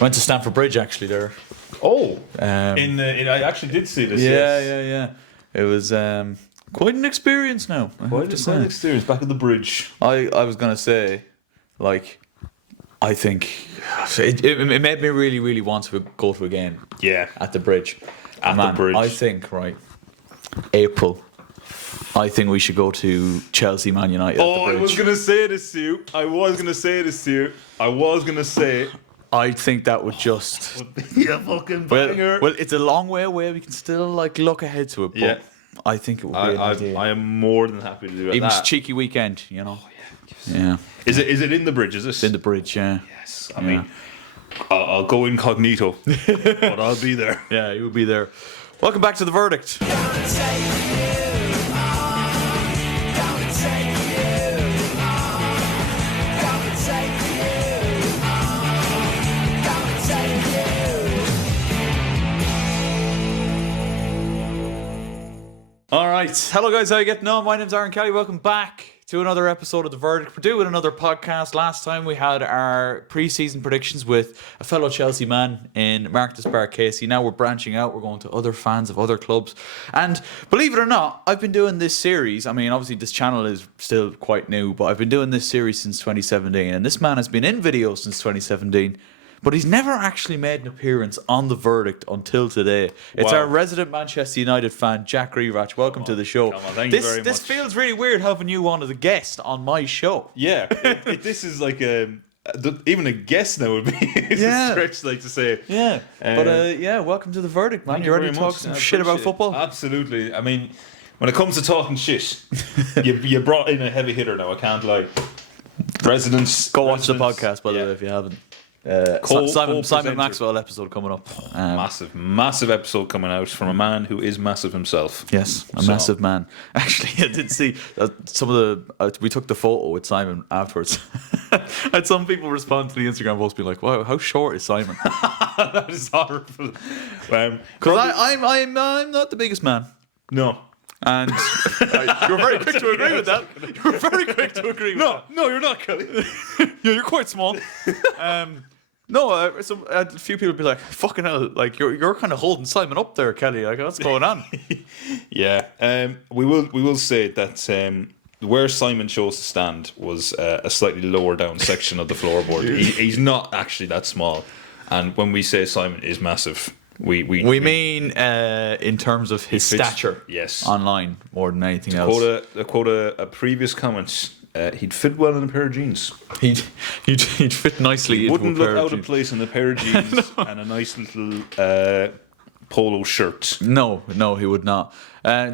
Went to Stamford Bridge actually there. Oh, I actually did see this. Yeah. It was quite an experience now. Quite an experience back at the bridge. I was going to say, like, I think it made me really, really want to go to a game. Yeah. At the bridge. At the bridge. I think, right, April, I think we should go to Chelsea Man United at the bridge. I was going to say this to you. I think that would just... be a fucking banger. Well, it's a long way away. We can still, like, look ahead to it. But Yeah. I think it would be an idea. I am more than happy to do Even just that. cheeky weekend, you know. Oh, Yeah. Is it in the bridge? Is this In the bridge, yeah. Yes. I mean, I'll go incognito, but I'll be there. Yeah, you will be there. Welcome back to The Verdict. All right. Hello, guys. How you getting on? My name's Aaron Kelly. Welcome back to another episode of The Verdict. We're doing another podcast. Last time we had our pre-season predictions with a fellow Chelsea man in Mark Despard Casey. Now we're branching out. We're going to other fans of other clubs. And believe it or not, I've been doing this series. I mean, obviously this channel is still quite new, but I've been doing this series since 2017. And this man has been in videos since 2017. But he's never actually made an appearance on The Verdict until today. It's Wow. our resident Manchester United fan, Jack Rewatch. Welcome to the show. Come on, thank you very This much. feels really weird having you on as a guest on my show. Yeah, this is like even a guess now would be it's Yeah. a stretch, like to say. Yeah. But welcome to The Verdict, man. Thank You ready very to talk much. some I shit about appreciate it. football? Absolutely. I mean, when it comes to talking shit, you brought in a heavy hitter now. I can't lie. Go watch the Residents- podcast, by the yeah. way, if you haven't. Co- Simon co-presenter. Maxwell episode coming up. Massive episode coming out from a man who is massive himself. Yes, a So- massive man. Actually, I did see some of the. We took the photo with Simon afterwards. And some people respond to the Instagram post being like, "Wow, how short is Simon?" That is horrible. Because I'm not the biggest man. No. And you're very quick to agree with that. You're very quick to agree with that. No, you're not, Kelly. Yeah, you're quite small. A few people be like, "Fucking hell!" Like you're kind of holding Simon up there, Kelly. Like what's going on? Yeah. We will say that where Simon chose to stand was a slightly lower down section of the floorboard. He's not actually that small, and when we say Simon is massive, we mean in terms of his fits- stature. yes. Online more than anything else. quote a previous comment. He'd fit well in a pair of jeans. He'd fit nicely into Wouldn't a look pair out of of jeans. place in a pair of jeans and a nice little polo shirt. No, he would not.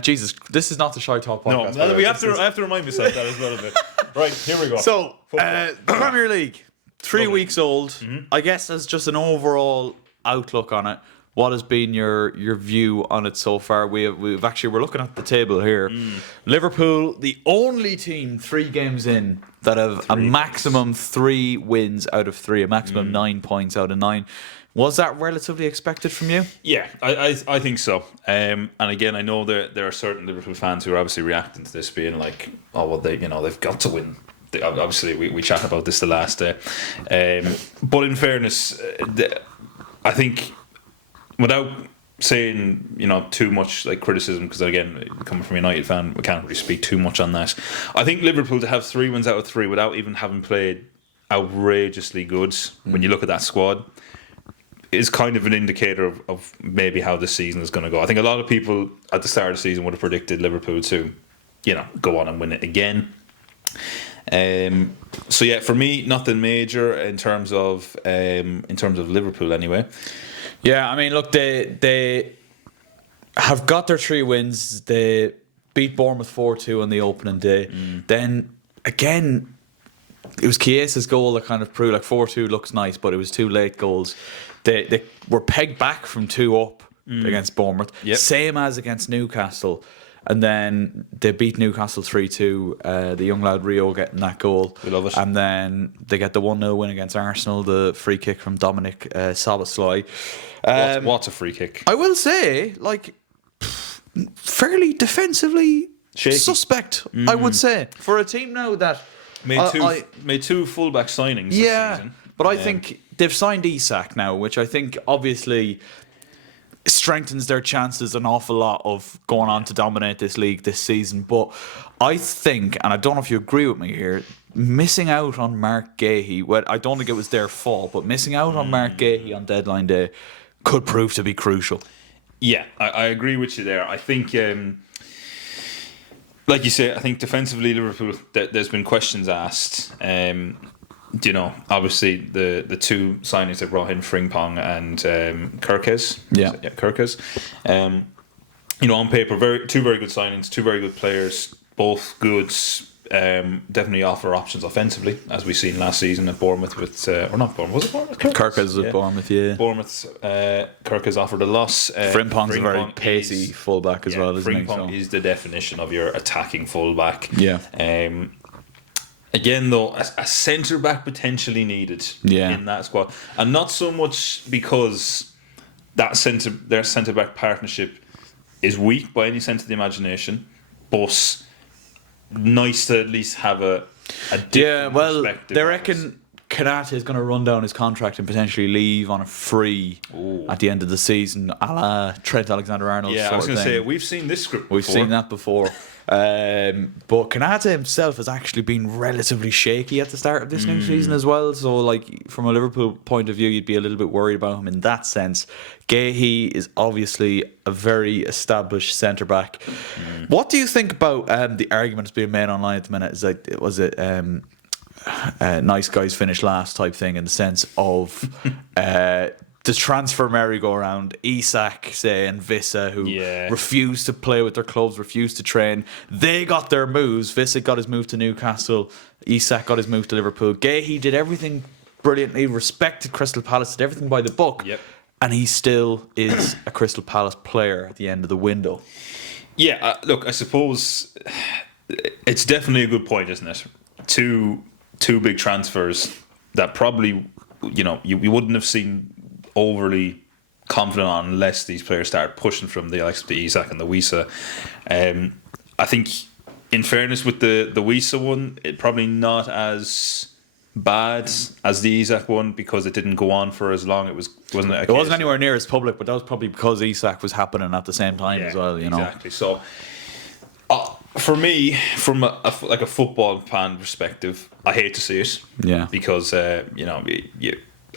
Jesus, this is not the Shy Talk No, podcast. by the way. I have to remind myself that as well a bit. Right, here we go. So, the Premier League, 3 weeks old. Mm-hmm. I guess as just an overall outlook on it, what has been your view on it so far? we're looking at the table here. Liverpool, the only team 3 games in that have a maximum 3 wins out of 3, a maximum 9 points out of 9. Was that relatively expected from you? Yeah, I think so. And again, I know there are certain Liverpool fans who are obviously reacting to this, being like, "Oh, well, they've got to win." Obviously, we chatted about this the last day. But in fairness, I think without saying too much like criticism, because again, coming from a United fan, we can't really speak too much on that. I think Liverpool to have 3 wins out of 3 without even having played outrageously good, when you look at that squad, is kind of an indicator of maybe how this season is going to go. I think a lot of people at the start of the season would have predicted Liverpool to, go on and win it again. So yeah, for me, nothing major in terms of Liverpool anyway. Yeah, I mean, look, they have got their 3 wins. They beat Bournemouth 4-2 on the opening day. Then again, it was Chiesa's goal that kind of proved like 4-2 looks nice, but it was 2 late goals. They were pegged back from 2 up against Bournemouth, same as against Newcastle. And then they beat Newcastle 3-2. The young lad Rio getting that goal. We love it. And then they get the 1-0 win against Arsenal, the free kick from Dominic Szoboszlai. What's a free kick? I will say, like, fairly defensively Shaky. suspect, I would say. For a team now that... Made two fullback signings this season. But I think they've signed Isak now, which I think obviously strengthens their chances an awful lot of going on to dominate this league this season. But I think, and I don't know if you agree with me here, missing out on Mark Gahey, well, I don't think it was their fault, but missing out on Mark Gahey on deadline day could prove to be crucial. Yeah, I agree with you there. I think, like you say, I think defensively Liverpool, there's been questions asked. Obviously the two signings that brought in Frimpong and Kirkes. Yeah, Kirkes. On paper, two very good signings, two very good players, both good. Definitely offer options offensively, as we've seen last season at Bournemouth with, or not Bournemouth, was it Bournemouth? Kirkes with Bournemouth, yeah. Bournemouth, Kirkes offered a loss. Frimpong's a very pacey fullback as well, isn't he? Frimpong is the definition of your attacking fullback. Yeah. Again, though, a centre back potentially needed in that squad, and not so much because their centre back partnership is weak by any sense of the imagination, but nice to at least have a different perspective. They reckon Konate is going to run down his contract and potentially leave on a free at the end of the season, a la Trent Alexander-Arnold. Yeah, I was going to say, we've seen this script before. We've seen that before. But Konate himself has actually been relatively shaky at the start of this new season as well. So, like, from a Liverpool point of view, you'd be a little bit worried about him in that sense. Gahey is obviously a very established centre back. What do you think about the arguments being made online at the minute? Is like, was it nice guys finish last type thing, in the sense of the transfer merry-go-round, Isak, say, and Vissa, who refused to play with their clubs, refused to train. They got their moves. Vissa got his move to Newcastle. Isak got his move to Liverpool. Gahey did everything brilliantly, respected Crystal Palace, did everything by the book. Yep. And he still is a Crystal Palace player at the end of the window. Yeah, look, I suppose it's definitely a good point, isn't it? Two big transfers that probably, you wouldn't have seen overly confident on unless these players started pushing from the likes of the Isak and the Wissa. I think, in fairness, with the Wissa one, it probably not as bad as the Isak one, because it didn't go on for as long. It wasn't anywhere near as public, but that was probably because Isak was happening at the same time as well. Exactly. So, for me, from a football fan perspective, I hate to see it. Yeah. Because you,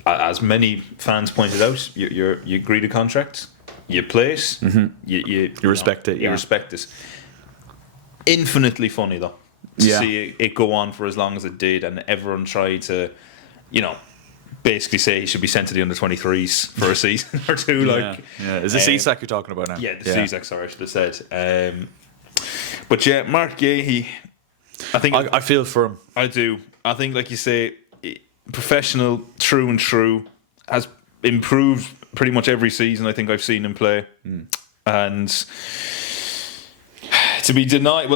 as many fans pointed out, you agree to contract, you play it, you respect it. You respect this. Infinitely funny though to see it go on for as long as it did, and everyone tried to, basically say he should be sent to the under-23s for a season or two. Is this Isak you're talking about now? Yeah, this is Isak. Sorry, I should have said. But yeah, Mark Gahey, I think I feel for him. I do. I think, like you say, professional, true and true, has improved pretty much every season I think I've seen him play. And to be denied,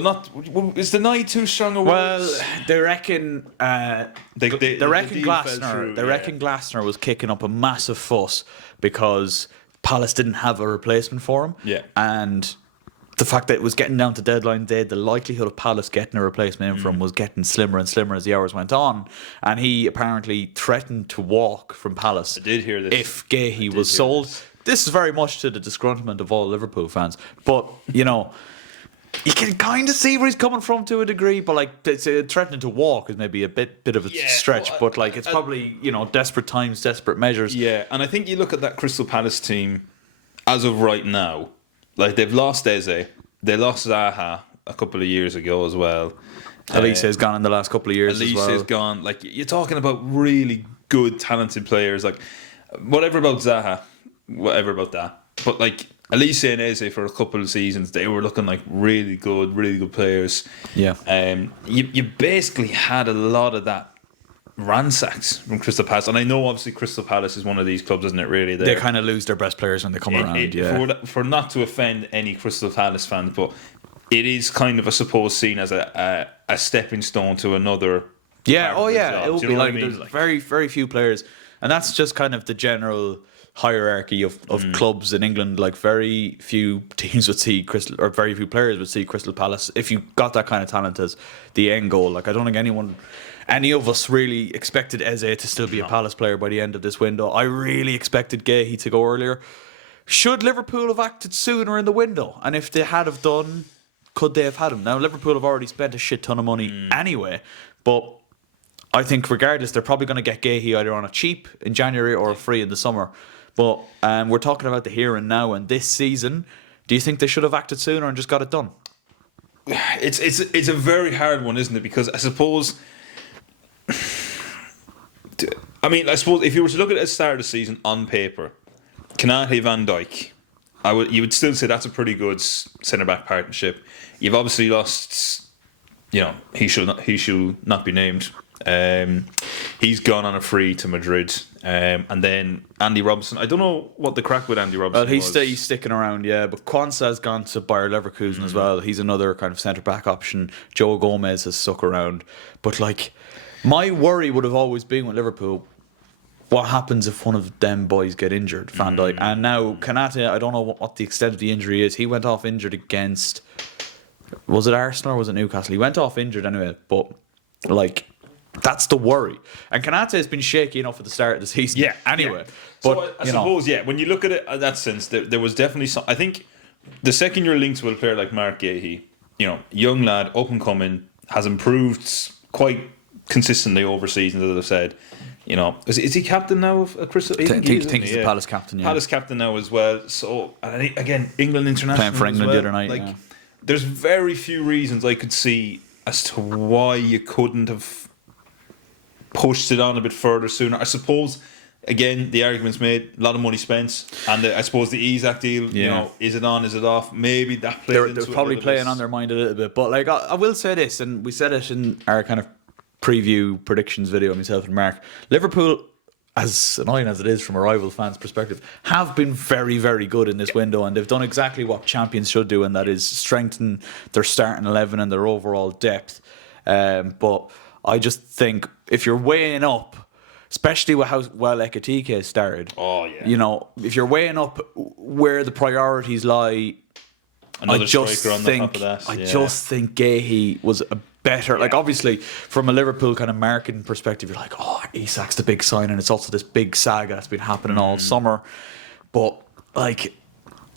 is denied too strong a word? Well, they reckon Glasner was kicking up a massive fuss because Palace didn't have a replacement for him. Yeah. And the fact that it was getting down to deadline day, the likelihood of Palace getting a replacement in for him was getting slimmer and slimmer as the hours went on. And he apparently threatened to walk from Palace. I did hear this. If Gahey was sold. This is very much to the disgruntlement of all Liverpool fans. But, you can kind of see where he's coming from to a degree, but threatening to walk is maybe a bit of a stretch. But it's probably desperate times, desperate measures. Yeah, and I think you look at that Crystal Palace team as of right now. Like, they've lost Eze, they lost Zaha a couple of years ago as well. Elise has gone in the last couple of years as well. Elise has gone. Like, you're talking about really good, talented players. Like, whatever about Zaha, whatever about that. But Elise and Eze for a couple of seasons, they were looking like really good players. Yeah. You basically had a lot of that ransacked from Crystal Palace, and I know obviously Crystal Palace is one of these clubs, isn't it? Really, they kind of lose their best players when they come around. For not to offend any Crystal Palace fans, but it is kind of, I suppose, seen as a stepping stone to another. Yeah, it will be there's very, very few players. And that's just kind of the general hierarchy of clubs in England. Like very few teams would see very few players would see Crystal Palace if you got that kind of talent as the end goal. Like I don't think any of us really expected Eze to still be a Palace player by the end of this window. I really expected Gahey to go earlier. Should Liverpool have acted sooner in the window? And if they had have done, could they have had him? Now Liverpool have already spent a shit ton of money anyway, but I think regardless, they're probably going to get Gahey either on a cheap in January or a free in the summer. But we're talking about the here and now and this season. Do you think they should have acted sooner and just got it done? It's a very hard one, isn't it? Because I suppose, I suppose if you were to look at it at the start of the season on paper, Konate, Van Dijk, you would still say that's a pretty good centre back partnership. You've obviously lost, he shall not be named. He's gone on a free to Madrid, and then Andy Robertson. I don't know what the crack with Andy Robertson. Well, he's sticking around, yeah. But Kwanzaa has gone to Bayer Leverkusen as well. He's another kind of centre back option. Joe Gomez has stuck around. But like, my worry would have always been with Liverpool: what happens if one of them boys get injured? Van Dijk, and now Konate. I don't know what the extent of the injury is. He went off injured against. Was it Arsenal or was it Newcastle? He went off injured anyway. But like, that's the worry. And Konate has been shaky enough at the start of the season. Yeah. Anyway. Yeah. But so I suppose, when you look at it in that sense, there was definitely some. I think the second you're linked with a player like Mark Gahey, young lad, up and coming, has improved quite consistently over seasons, as I've said. Is he captain now of Crystal? I think he's the Palace captain. Yeah. Palace captain now as well. So again, England international playing for England well. the other night. There's very few reasons I could see as to why you couldn't have pushed it on a bit further sooner. I suppose, again, the argument's made, a lot of money spent, and I suppose the Isak deal, is it on, is it off? Maybe that plays into it. They're probably playing on their mind a little bit. But like, I will say this, and we said it in our kind of preview predictions video, myself and Mark. Liverpool, as annoying as it is from a rival fan's perspective, have been very, very good in this window, and they've done exactly what champions should do, and that is strengthen their starting 11 and their overall depth. But I just think if you're weighing up, especially with how well Ekitike started, if you're weighing up where the priorities lie, another striker on the top of that. I just think Gahey was a better, like obviously from a Liverpool kind of marketing perspective, you're like, oh, Isak's the big sign, and it's also this big saga that's been happening all summer. But like,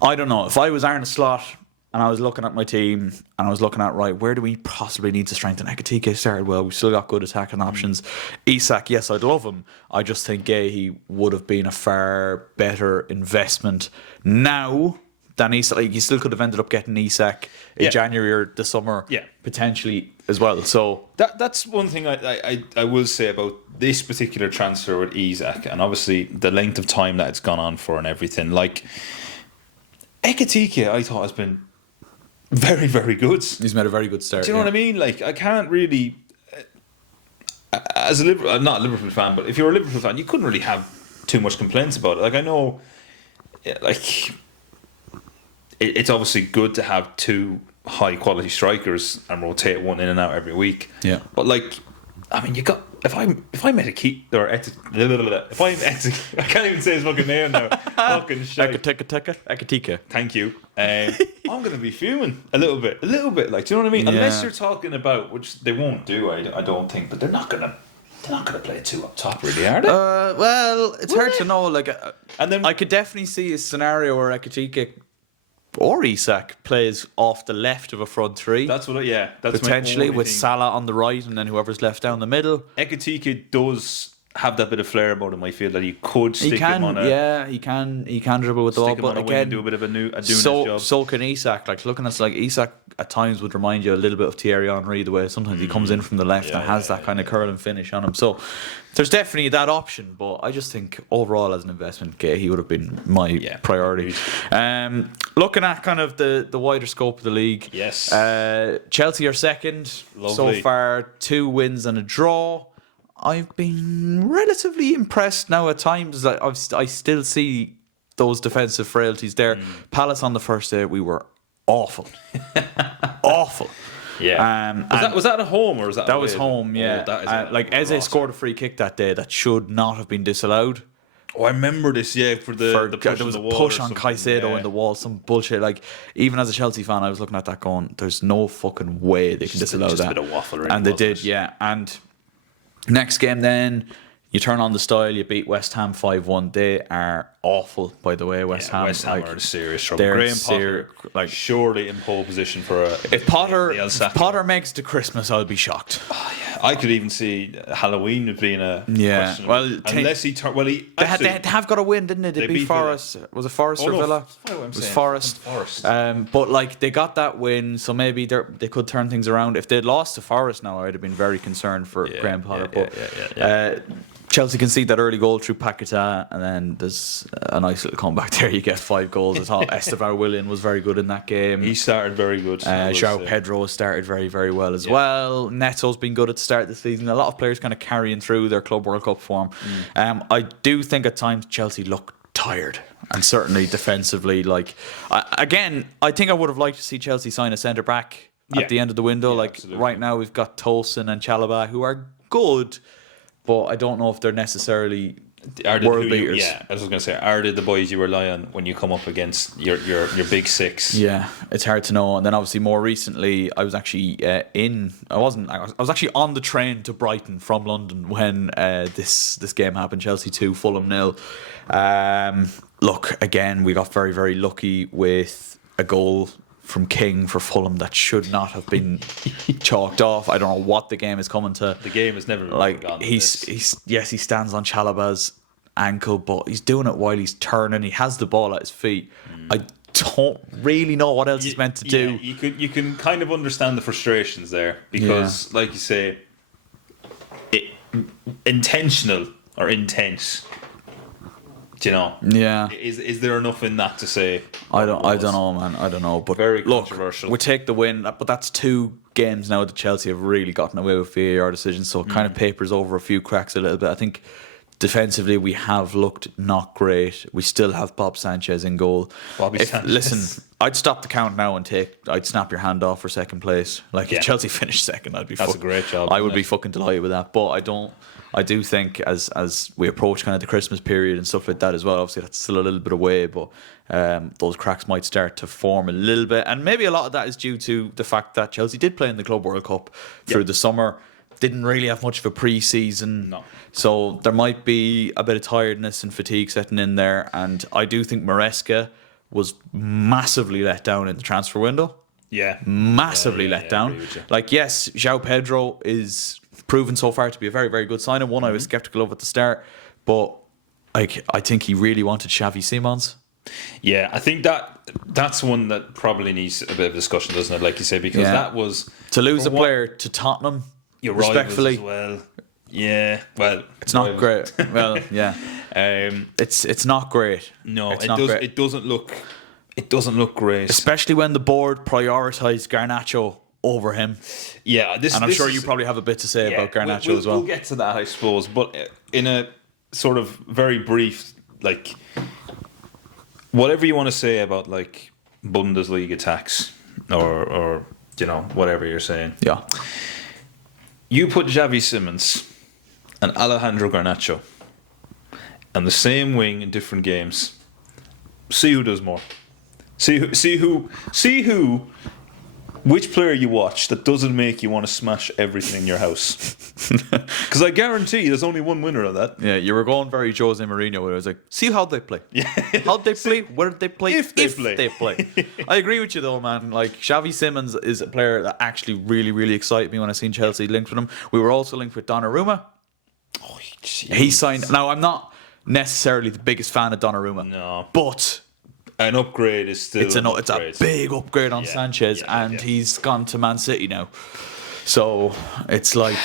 I don't know, if I was Arne Slot and I was looking at my team and I was looking at, right, where do we possibly need to strengthen? Ekitike started well, we've still got good attacking options. Isak, yes, I'd love him. I just think Gahey would have been a far better investment now than Isak. Like, you still could have ended up getting Isak in January or the summer, potentially as well. So that's one thing I will say about this particular transfer with Isak, and obviously the length of time that it's gone on for and everything. Like, Ekitike, I thought has been very, very good. He's made a very good start. Do you know what I mean? Like, I can't really, as a Liverpool, I'm not a Liverpool fan, but if you're a Liverpool fan, you couldn't really have too much complaints about it. Like, I know, like, it's obviously good to have two high quality strikers and rotate one in and out every week. Yeah. But like, I mean, you got if I'm Ekitike or if I'm Ekitike, I can't even say his fucking name now. Fucking shit. Ekitike. Thank you. I'm gonna be fuming a little bit. Like, do you know what I mean? Yeah. Unless you're talking about, which they won't do, I don't think, but they're not gonna play two up top, really, are they? Well, it's hard to know. Like, and then I could definitely see a scenario where Ekitike or Isak plays off the left of a front three. That's potentially with Salah on the right, and then whoever's left down the middle. Ekitike does have that bit of flair about him. I feel that you could stick him on a he can dribble with the ball, but again, do a bit of a job. So can Isak. Like, looking at Isak at times would remind you a little bit of Thierry Henry, the way sometimes he comes in from the left and has that kind of curl and finish on him. So there's definitely that option, but I just think overall as an investment, he would have been my priority. Looking at kind of the wider scope of the league, yes, Chelsea are second. So far, 2 wins and a draw. I've been relatively impressed now at times. I still see those defensive frailties there. Palace on the first day, we were awful. Awful. Yeah. Was that at home or was that? That was away? home. Yeah. Oh, that is Like Eze scored a free kick that day that should not have been disallowed. Oh, I remember this. Yeah, for the push there was in a the wall push or on something, Caicedo yeah. in the wall, some bullshit. Like, even as a Chelsea fan, I was looking at that going, "There's no fucking way they can disallow just a that." bit of waffle, really, and they wasn't did, it? yeah. And next game, then you turn on the style. You beat West Ham 5-1. They are awful, by the way. West Ham. West Ham like, are in serious trouble. they're Graham Potter, like, surely in pole position for a. if Potter the El Sacco. makes it to Christmas, I'll be shocked. I could even see Halloween as being a Yeah, question. well, unless he turn. Well, he They actually, have got to win, didn't they? They beat beat Villa. Forest. Was it Forest Oh, or no, Villa? that's what I'm It was saying. Forest. Forest. But like they got that win, so maybe they could turn things around. If they'd lost to Forest now, I'd have been very concerned for Graham Potter. But Chelsea concede that early goal through Paquetá, and then there's a nice little comeback there. You get 5 goals. I thought Esteban Willian was very good in that game. he started very good. João Pedro has started very, very well as well. Neto's been good at the start of the season. A lot of players kind of carrying through their Club World Cup form. I do think at times Chelsea look tired, and certainly defensively. Like I think I would have liked to see Chelsea sign a centre back at the end of the window. Like absolutely. right now, we've got Tolson and Chalobah who are good, but I don't know if they're necessarily world beaters. Yeah, I was going to say, are they the boys you rely on when you come up against your big six? Yeah, it's hard to know. And then obviously more recently, I was actually I was actually on the train to Brighton from London when this game happened. Chelsea 2, Fulham 0. Look, again, we got very, very lucky with a goal from King for Fulham that should not have been chalked off. I don't know what the game is coming to. The game has never Like gone. he stands on Chalobah's ankle, but he's doing it while he's turning. He has the ball at his feet. I don't really know what else he's meant to do. You can kind of understand the frustrations there because, like you say, intentional or intense. Do you know? Yeah. Is there enough in that to say? I don't know, man. I don't know. But Very look, controversial. we take the win, but that's 2 games now that Chelsea have really gotten away with VAR decisions, so it kind of papers over a few cracks a little bit. I think defensively we have looked not great. We still have Bob Sanchez in goal. Sanchez. Listen, I'd stop the count now and I'd snap your hand off for second place. Like if Chelsea finished second, I'd be. That's a great job, I would isn't be it? fucking delighted with that. But I do think as we approach kind of the Christmas period and stuff like that as well, obviously that's still a little bit away, but those cracks might start to form a little bit. And maybe a lot of that is due to the fact that Chelsea did play in the Club World Cup through the summer, didn't really have much of a pre-season. No. So there might be a bit of tiredness and fatigue setting in there. And I do think Maresca was massively let down in the transfer window. Yeah. Massively let I down. agree with you. Like, yes, João Pedro is proven so far to be a very, very good signing. One I was skeptical of at the start, but like I think he really wanted Xavi Simons. Yeah, I think that's one that probably needs a bit of discussion, doesn't it? Like you say, because that was To lose for a what- player to Tottenham, your rivals respectfully, as well. Yeah, well, it's not great. Well, yeah, it's not great. No, it's it not does. great. It doesn't look. It doesn't look great. Especially when the board prioritised Garnacho over him. Yeah, And I'm sure you probably have a bit to say about Garnacho as well. We'll get to that, I suppose. But in a sort of very brief, like, whatever you want to say about like Bundesliga tax or you know whatever you're saying, Yeah. you put Xavi Simons and Alejandro Garnacho on the same wing in different games. See who does more. See who. Which player you watch that doesn't make you want to smash everything in your house? Because I guarantee there's only one winner of that. Yeah, you were going very Jose Mourinho where it was like, see how they play. Yeah. How they play, where they play, If they play. I agree with you though, man. Like, Xavi Simons is a player that actually really, really excited me when I seen Chelsea linked with him. We were also linked with Donnarumma. Oh, He signed. Now, I'm not necessarily the biggest fan of Donnarumma. No. But An upgrade is still it's a big upgrade on Sanchez, and he's gone to Man City now. So it's like,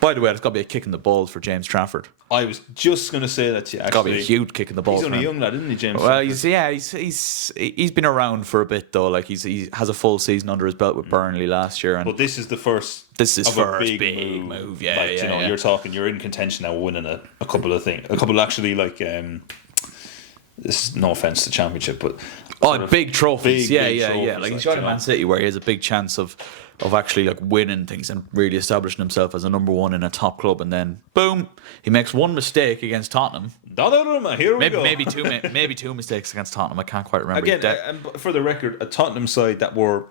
by the way, there's got to be a kick in the balls for James Trafford. I was just going to say that to you, actually. Got to be a huge kick in the balls. He's for only a him. young lad, isn't he, James? Well, Trafford? he's been around for a bit though. Like he has a full season under his belt with Burnley last year, and But this is the first. This is of first a big move. Yeah, like, yeah, you know, yeah. you're in contention now, winning a couple of things, a couple actually like. This is no offense to Championship, but Oh, big trophies. big Yeah. trophies, Like he's like, joining Man City, where he has a big chance of actually like winning things and really establishing himself as a number one in a top club. And then boom, he makes one mistake against Tottenham. Here we go. Maybe two mistakes against Tottenham. I can't quite remember. Again, and for the record, a Tottenham side that are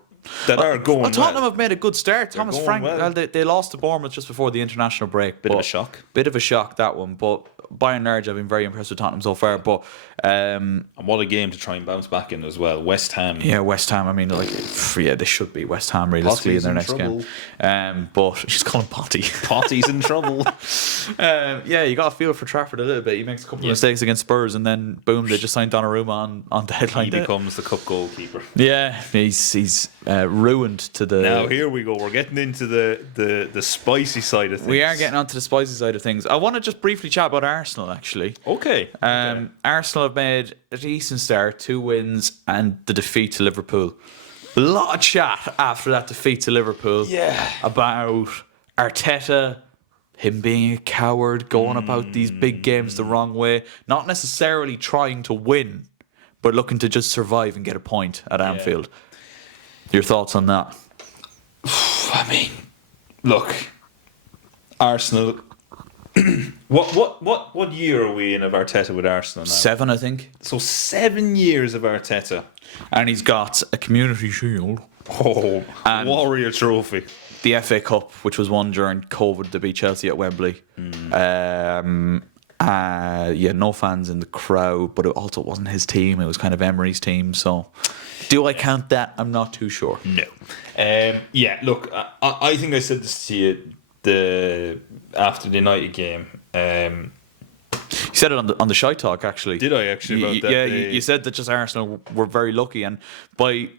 going well. Tottenham have made a good start. Thomas going Frank, well. they lost to Bournemouth just before the international break. Bit of a shock. Bit of a shock, that one. But by and large, I've been very impressed with Tottenham so far. But And what a game to try and bounce back in as well. West Ham. yeah, West Ham. I mean, like, yeah, they should be West Ham realistically in Potty's their in next trouble. game. But she's calling Potty. Potty's in trouble. Yeah, you got to feel for Trafford a little bit. He makes a couple of mistakes against Spurs, and then boom, they just signed Donnarumma on deadline He day. becomes the cup goalkeeper. Yeah, he's ruined to the. Now here we go. We're getting into the spicy side of things. We are getting onto the spicy side of things. I want to just briefly chat about Arsenal, actually. Okay. Arsenal have made a decent start, 2 wins and the defeat to Liverpool. A lot of chat after that defeat to Liverpool. Yeah. About Arteta, him being a coward, going about these big games the wrong way, not necessarily trying to win, but looking to just survive and get a point at Anfield. Your thoughts on that? I mean, look, Arsenal. What year are we in of Arteta with Arsenal now? 7, I think. So 7 years of Arteta. And he's got a Community Shield, Oh, Warrior Trophy. the FA Cup, which was won during COVID to beat Chelsea at Wembley. No fans in the crowd, but it also wasn't his team. It was kind of Emery's team. So, do I count that? I'm not too sure. No. Look, I think I said this to you after the United game. You said it on the Shy Talk, actually. Did I actually about that? Yeah, you said that just Arsenal were very lucky, and I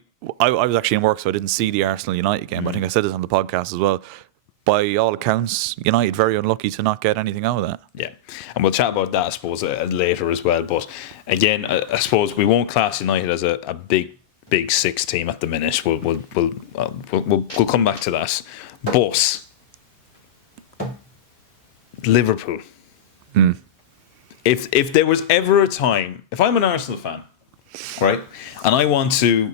was actually in work, so I didn't see the Arsenal United game. I think I said this on the podcast as well. By all accounts, United very unlucky to not get anything out of that. Yeah, and we'll chat about that, I suppose, later as well. But again, I suppose we won't class United as a big six team at the minute. We'll come back to that. But Liverpool. If there was ever a time, if I'm an Arsenal fan, right, and I want to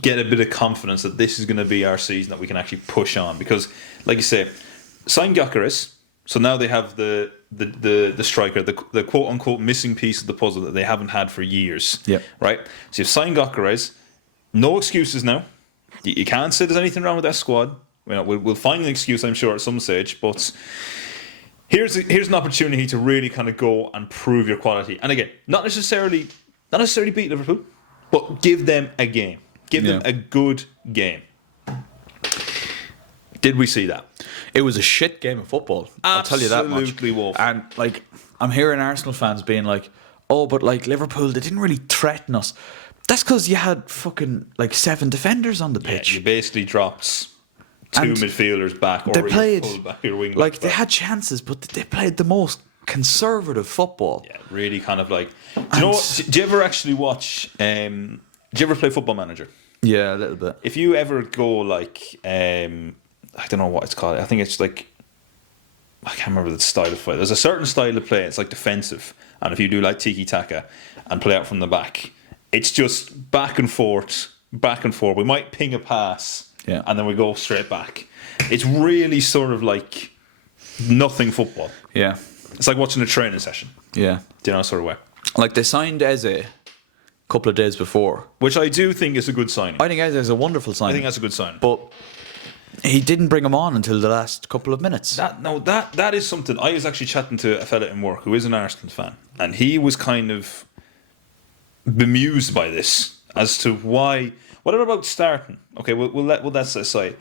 get a bit of confidence that this is going to be our season, that we can actually push on, because, like you say, sign Gyökeres, so now they have the striker, the quote unquote missing piece of the puzzle that they haven't had for years. Yeah. Right. So you've signed Gyökeres, no excuses now. You can't say there's anything wrong with that squad. We'll find an excuse, I'm sure, at some stage, but. Here's an opportunity to really kind of go and prove your quality. And again, not necessarily beat Liverpool, but give them a game. Give them a good game. Did we see that? It was a shit game of football. I'll tell you that much. Absolutely woeful. And like, I'm hearing Arsenal fans being like, "Oh, but like Liverpool, they didn't really threaten us." That's because you had fucking like 7 defenders on the pitch. You basically dropped 2 And midfielders back, or they played your wing like back. they had chances, but they played the most conservative football. Yeah, really kind of like. Do you know what? Do you ever actually watch? Do you ever play Football Manager? Yeah, a little bit. If you ever go like, I don't know what it's called. I think it's like, I can't remember the style of play. There's a certain style of play. It's like defensive, and if you do like tiki taka and play out from the back, it's just back and forth. We might ping a pass. Yeah. And then we go straight back. It's really sort of like nothing football. Yeah, It's like watching a training session. yeah. Do you know, sort of way. Like they signed Eze a couple of days before. Which I do think is a good signing. I think Eze is a wonderful sign. I think that's a good sign. But he didn't bring him on until the last couple of minutes. That is something. I was actually chatting to a fella in work who is an Arsenal fan, and he was kind of bemused by this as to why. What about starting? Okay, we'll let that aside.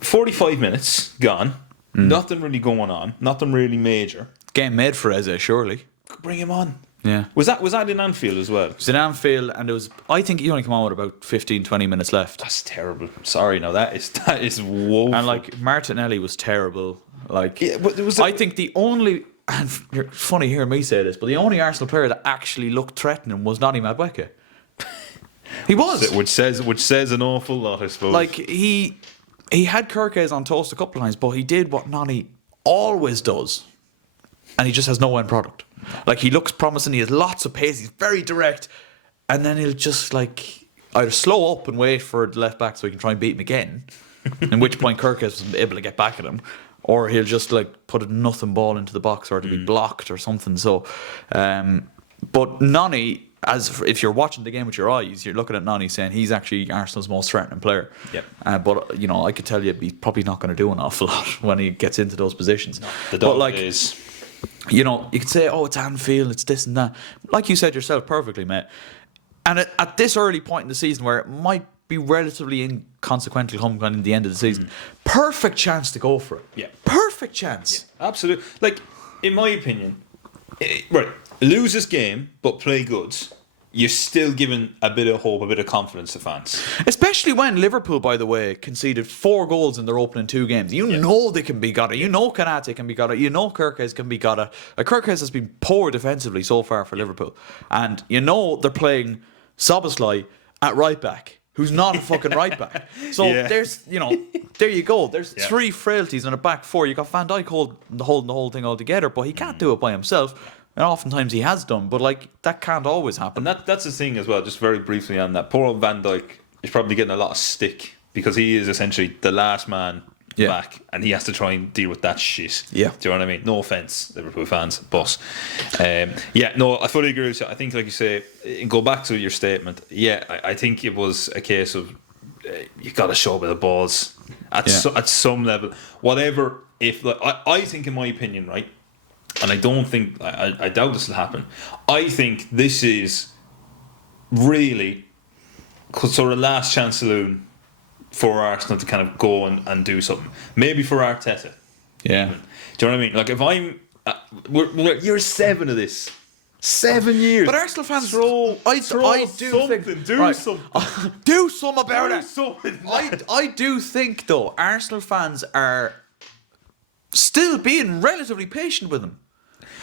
45 minutes gone. Nothing really going on. Nothing really major. Game made for Eze, surely. Bring him on. Yeah. Was that in Anfield as well? It was in Anfield, and I think he only came on with about 15, 20 minutes left. That's terrible. Sorry, no, that is woeful. And like Martinelli was terrible. Like, Yeah, but it was I think the only, and you're funny hearing me say this, but the only Arsenal player that actually looked threatening was Nani Madueke. He was. which says an awful lot, I suppose. Like he had Kirkes on toast a couple of times, but he did what Nani always does, and he just has no end product. Like he looks promising, he has lots of pace, he's very direct, and then he'll just like either slow up and wait for the left back so he can try and beat him again, in which point Kirkes was able to get back at him, or he'll just like put a nothing ball into the box or to be blocked or something. So, but Nani, as if you're watching the game with your eyes, you're looking at Nani saying he's actually Arsenal's most threatening player. Yep. But you know, I could tell you he's probably not going to do an awful lot when he gets into those positions. The but dog like, is. you know, you could say, oh, it's Anfield, it's this and that. Like you said yourself perfectly, mate. And at this early point in the season where it might be relatively inconsequential coming in the end of the season, perfect chance to go for it. Yeah. Perfect chance. Absolutely. Like, in my opinion, right, lose this game, but play good. You're still giving a bit of hope, a bit of confidence to fans. Especially when Liverpool, by the way, conceded 4 goals in their opening 2 games. You know they can be got it. You know Kanate can be got it. You know Kirkes can be got it. Like, Kirkes has been poor defensively so far for Liverpool. And you know they're playing Szoboszlai at right back, who's not a fucking right back. So there's, you know, there you go. There's 3 frailties in a back 4. You got Van Dijk holding the whole thing all together, but he can't do it by himself. And oftentimes he has done, but like that can't always happen. And that's the thing as well, just very briefly on that. Poor old Van Dijk is probably getting a lot of stick because he is essentially the last man back and he has to try and deal with that shit. Yeah. Do you know what I mean? No offence, Liverpool fans, but no, I fully agree with you. I think, like you say, and go back to your statement, I think it was a case of you got to show a bit of balls at some level. Whatever, if like, I think, in my opinion, right, and I don't think, I doubt this will happen. I think this is really sort of last chance saloon for Arsenal to kind of go and do something. Maybe for Arteta. Yeah. Do you know what I mean? Like, if I'm... you're 7 of this. 7 years. But Arsenal fans, throw I do something. think, Do something. do something about Do it. something. I do think, though, Arsenal fans are still being relatively patient with him.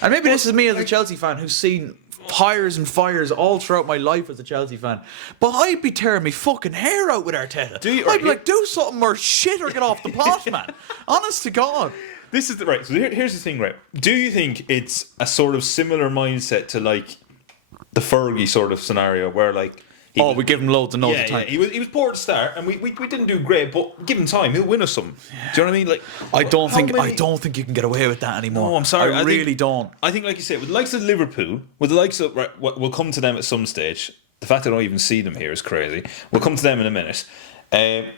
And maybe this is me as a Chelsea fan who's seen fires and fires all throughout my life as a Chelsea fan. But I'd be tearing me fucking hair out with Arteta. I'd be like, do something or shit or get off the pot, man. Honest to God. This is right. So here's the thing, right? Do you think it's a sort of similar mindset to like the Fergie sort of scenario where like we give him loads and loads of time. He was poor at the start, and we didn't do great, but give him time, he'll win us some. Do you know what I mean? Like, I don't think you can get away with that anymore. No, I'm sorry. I really don't. I think, like you said, with the likes of Liverpool, with the likes of we'll come to them at some stage. The fact that I don't even see them here is crazy. We'll come to them in a minute.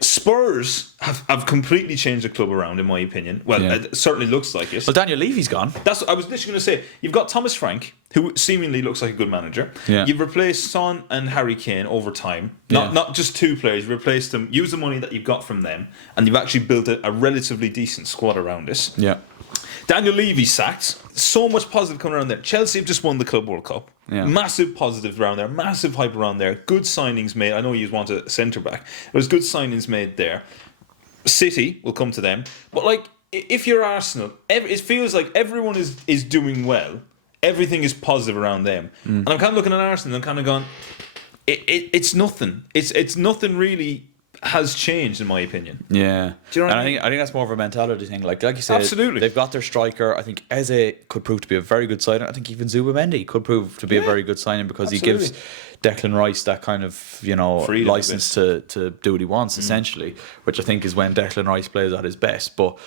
Spurs have completely changed the club around, in my opinion. Well, it certainly looks like it. Well, Daniel Levy's gone. That's what I was literally going to say. You've got Thomas Frank, who seemingly looks like a good manager. Yeah. You've replaced Son and Harry Kane over time. Not just 2 players. You've replaced them. Use the money that you've got from them, and you've actually built a relatively decent squad around this. Yeah. Daniel Levy sacked. So much positive coming around there. Chelsea have just won the Club World Cup. Yeah. Massive positives around there. Massive hype around there. Good signings made. I know you want a centre back. There's good signings made there. City, will come to them. But like, if you're Arsenal, it feels like everyone is doing well. Everything is positive around them. And I'm kind of looking at Arsenal and I'm kind of going, it's nothing. It's nothing really has changed, in my opinion. Yeah. Do you know what and I mean? I think that's more of a mentality thing. Like you said, Absolutely. They've got their striker. I think Eze could prove to be a very good signing. I think even Zubimendi could prove to be a very good signing because Absolutely. he gives Declan Rice that kind of, Freedom license to do what he wants, essentially, which I think is when Declan Rice plays at his best. But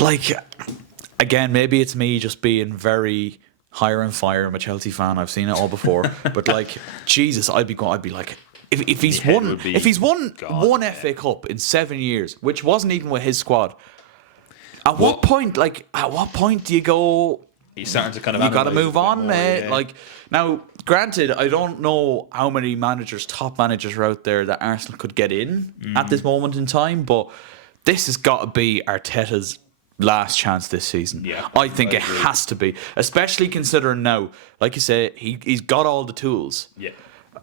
like, again, maybe it's me just being very higher and fire. I'm a Chelsea fan. I've seen it all before. But like, Jesus, I'd be like, if he's won one FA Cup in 7 years, which wasn't even with his squad, at what point do you go? He's starting to kind of. You got to move on, mate. Yeah. Like, now, granted, I don't know how many top managers are out there that Arsenal could get in at this moment in time, but this has got to be Arteta's last chance this season. Yeah, I think it has to be, especially considering now, like you say, he's got all the tools. Yeah.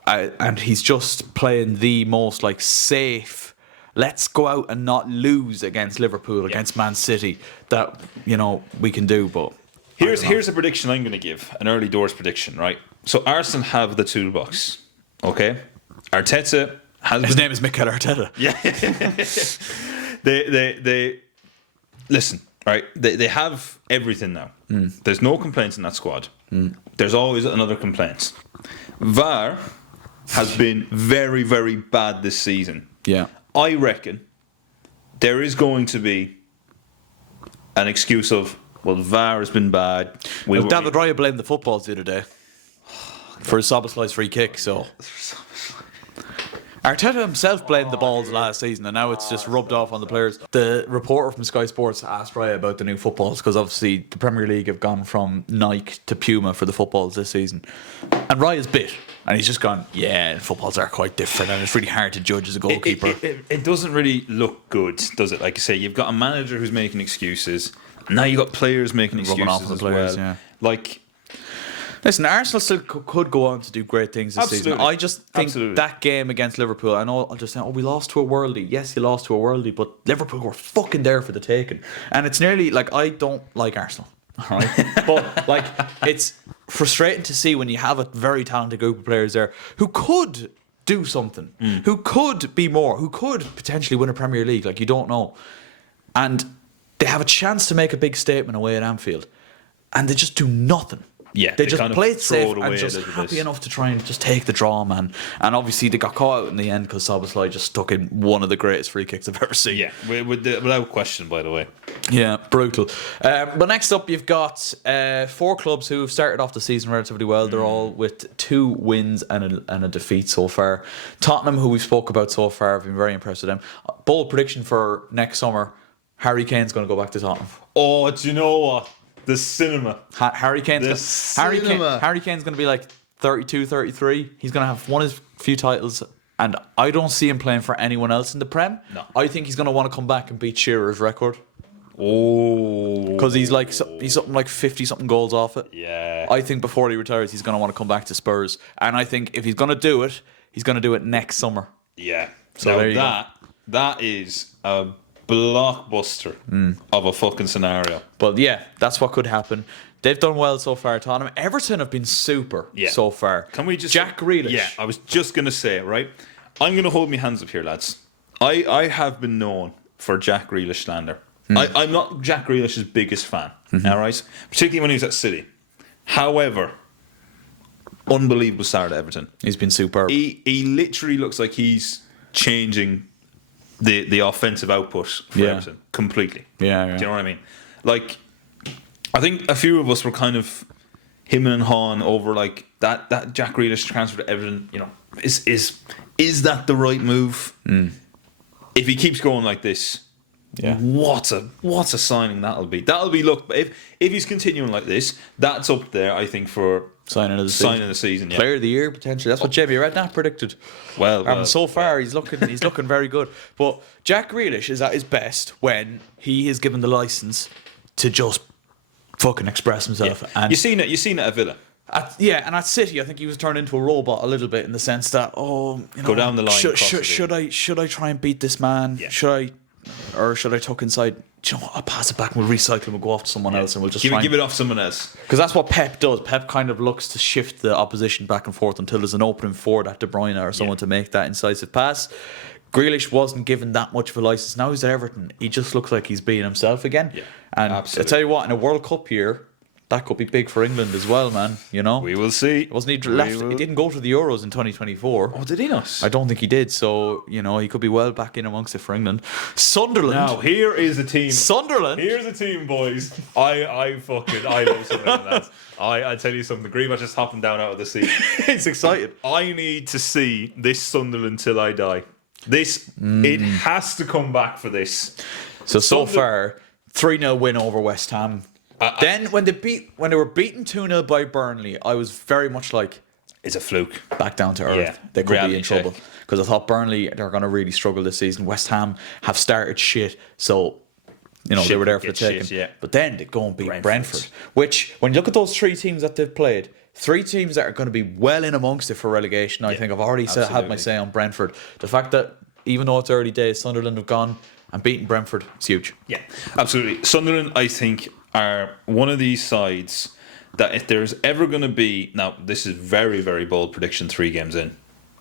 And he's just playing the most like safe. Let's go out and not lose against Liverpool, against Man City that we can do. But here's a prediction I'm going to give, an early doors prediction, right? So Arsenal have the toolbox, okay? Arteta has. His name is Mikel Arteta. Yeah. they listen, right? They have everything now. There's no complaints in that squad. There's always another complaint. VAR has been very, very bad this season. Yeah. I reckon there is going to be an excuse of, well, VAR has been bad. Well, David Raya blamed the footballs the other day for his Szoboszlai's free kick, so... Arteta himself blamed the balls last season, and now it's just rubbed off on the players. The reporter from Sky Sports asked Raya about the new footballs, because obviously the Premier League have gone from Nike to Puma for the footballs this season. And Raya's bit, and he's just gone, yeah, footballs are quite different, and it's really hard to judge as a goalkeeper. It doesn't really look good, does it? Like you say, you've got a manager who's making excuses. Now you've got players making excuses off on the as players, well. yeah. Like... Listen, Arsenal still could go on to do great things this season. I just think that game against Liverpool, I know I'll just say, we lost to a worldie. Yes, you lost to a worldie, but Liverpool were fucking there for the taking. And it's nearly like, I don't like Arsenal. All right? But like, it's frustrating to see when you have a very talented group of players there who could do something, who could be more, who could potentially win a Premier League. Like, you don't know. And they have a chance to make a big statement away at Anfield. And they just do nothing. Yeah, they just kind of play it safe throw it and away just a little happy bit. enough to try and just take the draw, man. And obviously they got caught out in the end because Szoboszlai just stuck in one of the greatest free kicks I've ever seen. Yeah, without question, by the way. Yeah, brutal. But next up, you've got 4 clubs who have started off the season relatively well. They're all with 2 wins and a defeat so far. Tottenham, who we've spoke about so far, I've been very impressed with them. Bold prediction for next summer: Harry Kane's going to go back to Tottenham. Oh, do you know what? The cinema. Harry Kane's going to be like 32, 33. He's going to have won his few titles, and I don't see him playing for anyone else in the Prem. No. I think he's going to want to come back and beat Shearer's record. Oh. Because he's something like 50 something goals off it. Yeah. I think before he retires, he's going to want to come back to Spurs, and I think if he's going to do it, he's going to do it next summer. Yeah. So now there you go. that is a blockbuster of a fucking scenario. But yeah, that's what could happen. They've done well so far, Tottenham. Everton have been super so far. Can we just... Jack Grealish. Yeah, I was just going to say it, right? I'm going to hold my hands up here, lads. I have been known for Jack Grealish slander. I'm not Jack Grealish's biggest fan, all right? Particularly when he was at City. However, unbelievable start at Everton. He's been superb. He literally looks like he's changing the offensive output for Everton completely. Yeah. Do you know what I mean? Like, I think a few of us were kind of him and Han over like that Jack Grealish transfer to Everton. You know, is that the right move? If he keeps going like this, what a signing that'll be. Look, if he's continuing like this, that's up there. I think for signing of the season. Yeah. Player of the year potentially. That's what Jamie Redknapp predicted. Well, so far he's looking very good. But Jack Grealish is at his best when he is given the license to just fucking express himself. Yeah. And you seen it at Villa. And at City, I think he was turned into a robot a little bit in the sense that go down the line. Should I try and beat this man? Yeah. Should I tuck inside? Do you know what? I'll pass it back and we'll recycle and we'll go off to someone else and we'll just give it off someone else. Because that's what Pep does. Pep kind of looks to shift the opposition back and forth until there's an opening for that De Bruyne or someone to make that incisive pass. Grealish wasn't given that much of a license. Now he's at Everton. He just looks like he's being himself again. Yeah, and absolutely. I tell you what, in a World Cup year, that could be big for England as well, man. You know, we will see. Wasn't he left? He didn't go to the Euros in 2024. Oh, did he not? I don't think he did. So you know, he could be well back in amongst it for England. Sunderland. Now here is a team. Sunderland. Here's a team, boys. I love Sunderland, lads. I tell you something. The Greenwich is hopping down out of the sea. He's excited. I need to see this Sunderland till I die. It has to come back for this. So far, 3-0 win over West Ham. Then when they were beaten 2-0 by Burnley, I was very much like, it's a fluke. Back down to earth. Yeah, they could be in check. trouble. Because I thought Burnley, they're going to really struggle this season. West Ham have started shit, so they were there for the taking. But then they go and beat Brentford. Which, when you look at those 3 teams that they've played, 3 teams that are going to be well in amongst it for relegation. I think I've already had my say on Brentford. The fact that even though it's early days, Sunderland have gone and beaten Brentford, it's huge. Yeah, absolutely. Sunderland, I think, are one of these sides that if there's ever going to be... Now, this is very, very bold prediction 3 games in.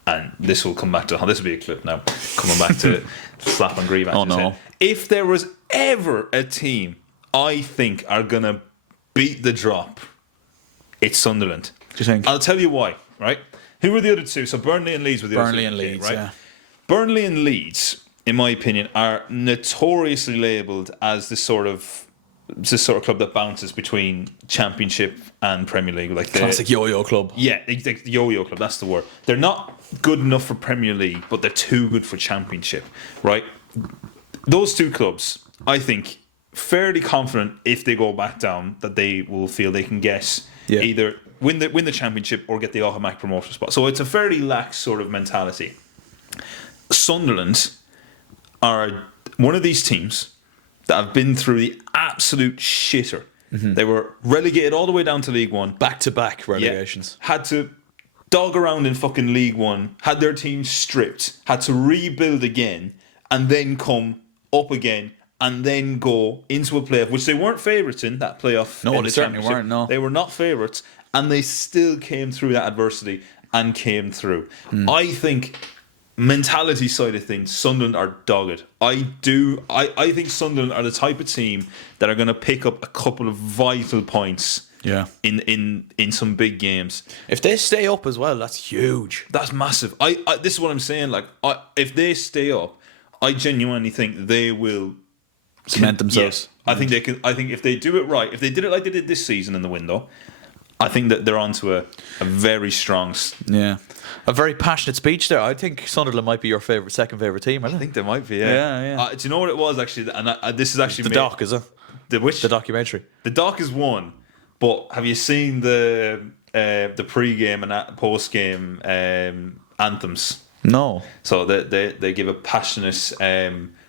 And this will come back to... This will be a clip now. Coming back to slap and grieve. Oh, no. If there was ever a team I think are going to beat the drop, it's Sunderland. Do you think? I'll tell you why, right? Who were the other two? So Burnley and Leeds were the Burnley other and two, Leeds, right? yeah. Burnley and Leeds, in my opinion, are notoriously labelled as this sort of club that bounces between Championship and Premier League, like the Classic yo-yo club. yeah, the yo-yo club. That's the word. They're not good enough for Premier League, but they're too good for Championship, right? Those two clubs, I think, fairly confident if they go back down that they will feel they can get either win the Championship or get the automatic promotion spot. So it's a fairly lax sort of mentality. Sunderland are one of these teams that have been through the absolute shitter. They were relegated all the way down to League One. Back-to-back relegations. Had to dog around in fucking League One, had their team stripped, had to rebuild again, and then come up again, and then go into a playoff, which they weren't favourites in, that playoff. No, in they the certainly Championship. weren't, no. They were not favourites, and they still came through that adversity and came through. I think mentality side of things, Sunderland are dogged. I think Sunderland are the type of team that are going to pick up a couple of vital points in some big games. If they stay up as well, that's huge. That's massive. This is what I'm saying. Like, if they stay up, I genuinely think they will Cement themselves. Yeah, I think they can. I think if they do it right, if they did it like they did this season in the window, I think that they're onto a very strong. A very passionate speech there. I think Sunderland might be your second favourite team. I think they might be. Yeah. Do you know what it was actually? And this is actually the doc, is it? The documentary. The doc is one, but have you seen the pre-game and post-game anthems? No. So they give a passionate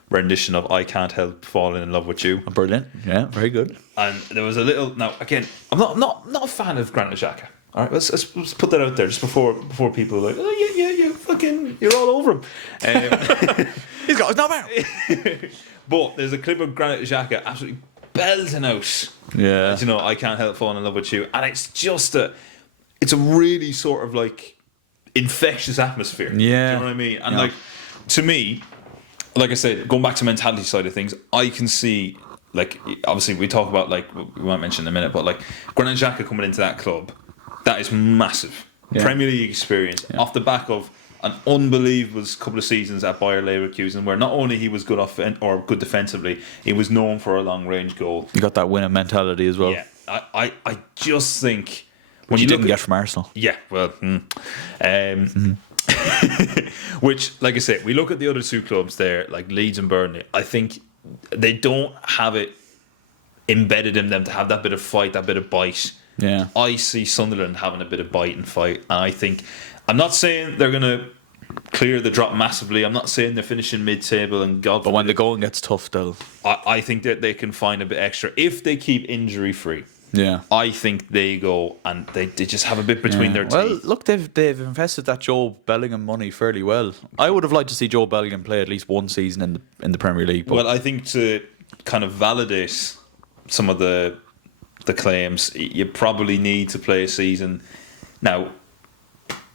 rendition of "I Can't Help Falling in Love with You." Brilliant. Yeah, very good. And there was a little. Now again, I'm not a fan of Granit Xhaka. All right, let's put that out there just before people are like, oh yeah, fucking, you're all over him. He's got his knob out. But there's a clip of Granit Xhaka absolutely belting out. Yeah. You know, "I Can't Help Falling in Love with You," and it's just it's a really sort of like infectious atmosphere. Yeah. Do you know what I mean? And like, to me, like I said, going back to mentality side of things, I can see, like, obviously we talk about, like, we won't mention in a minute, but like Granit Xhaka coming into that club, that is massive. Premier League experience off the back of an unbelievable couple of seasons at Bayer Leverkusen, where not only he was good good defensively, he was known for a long range goal. You got that winning mentality as well. Yeah, I just think Which you didn't get from Arsenal. Yeah, well, which, like I said, we look at the other two clubs there, like Leeds and Burnley. I think they don't have it embedded in them to have that bit of fight, that bit of bite. Yeah, I see Sunderland having a bit of bite and fight, and I think, I'm not saying they're going to clear the drop massively. I'm not saying they're finishing mid-table and God. But when the going gets tough, they'll. I think that they can find a bit extra if they keep injury free. Yeah, I think they go and they just have a bit between their teeth. Well, look, they've invested that Joe Bellingham money fairly well. I would have liked to see Joe Bellingham play at least one season in the Premier League. But well, I think to kind of validate some of the claims, you probably need to play a season. Now,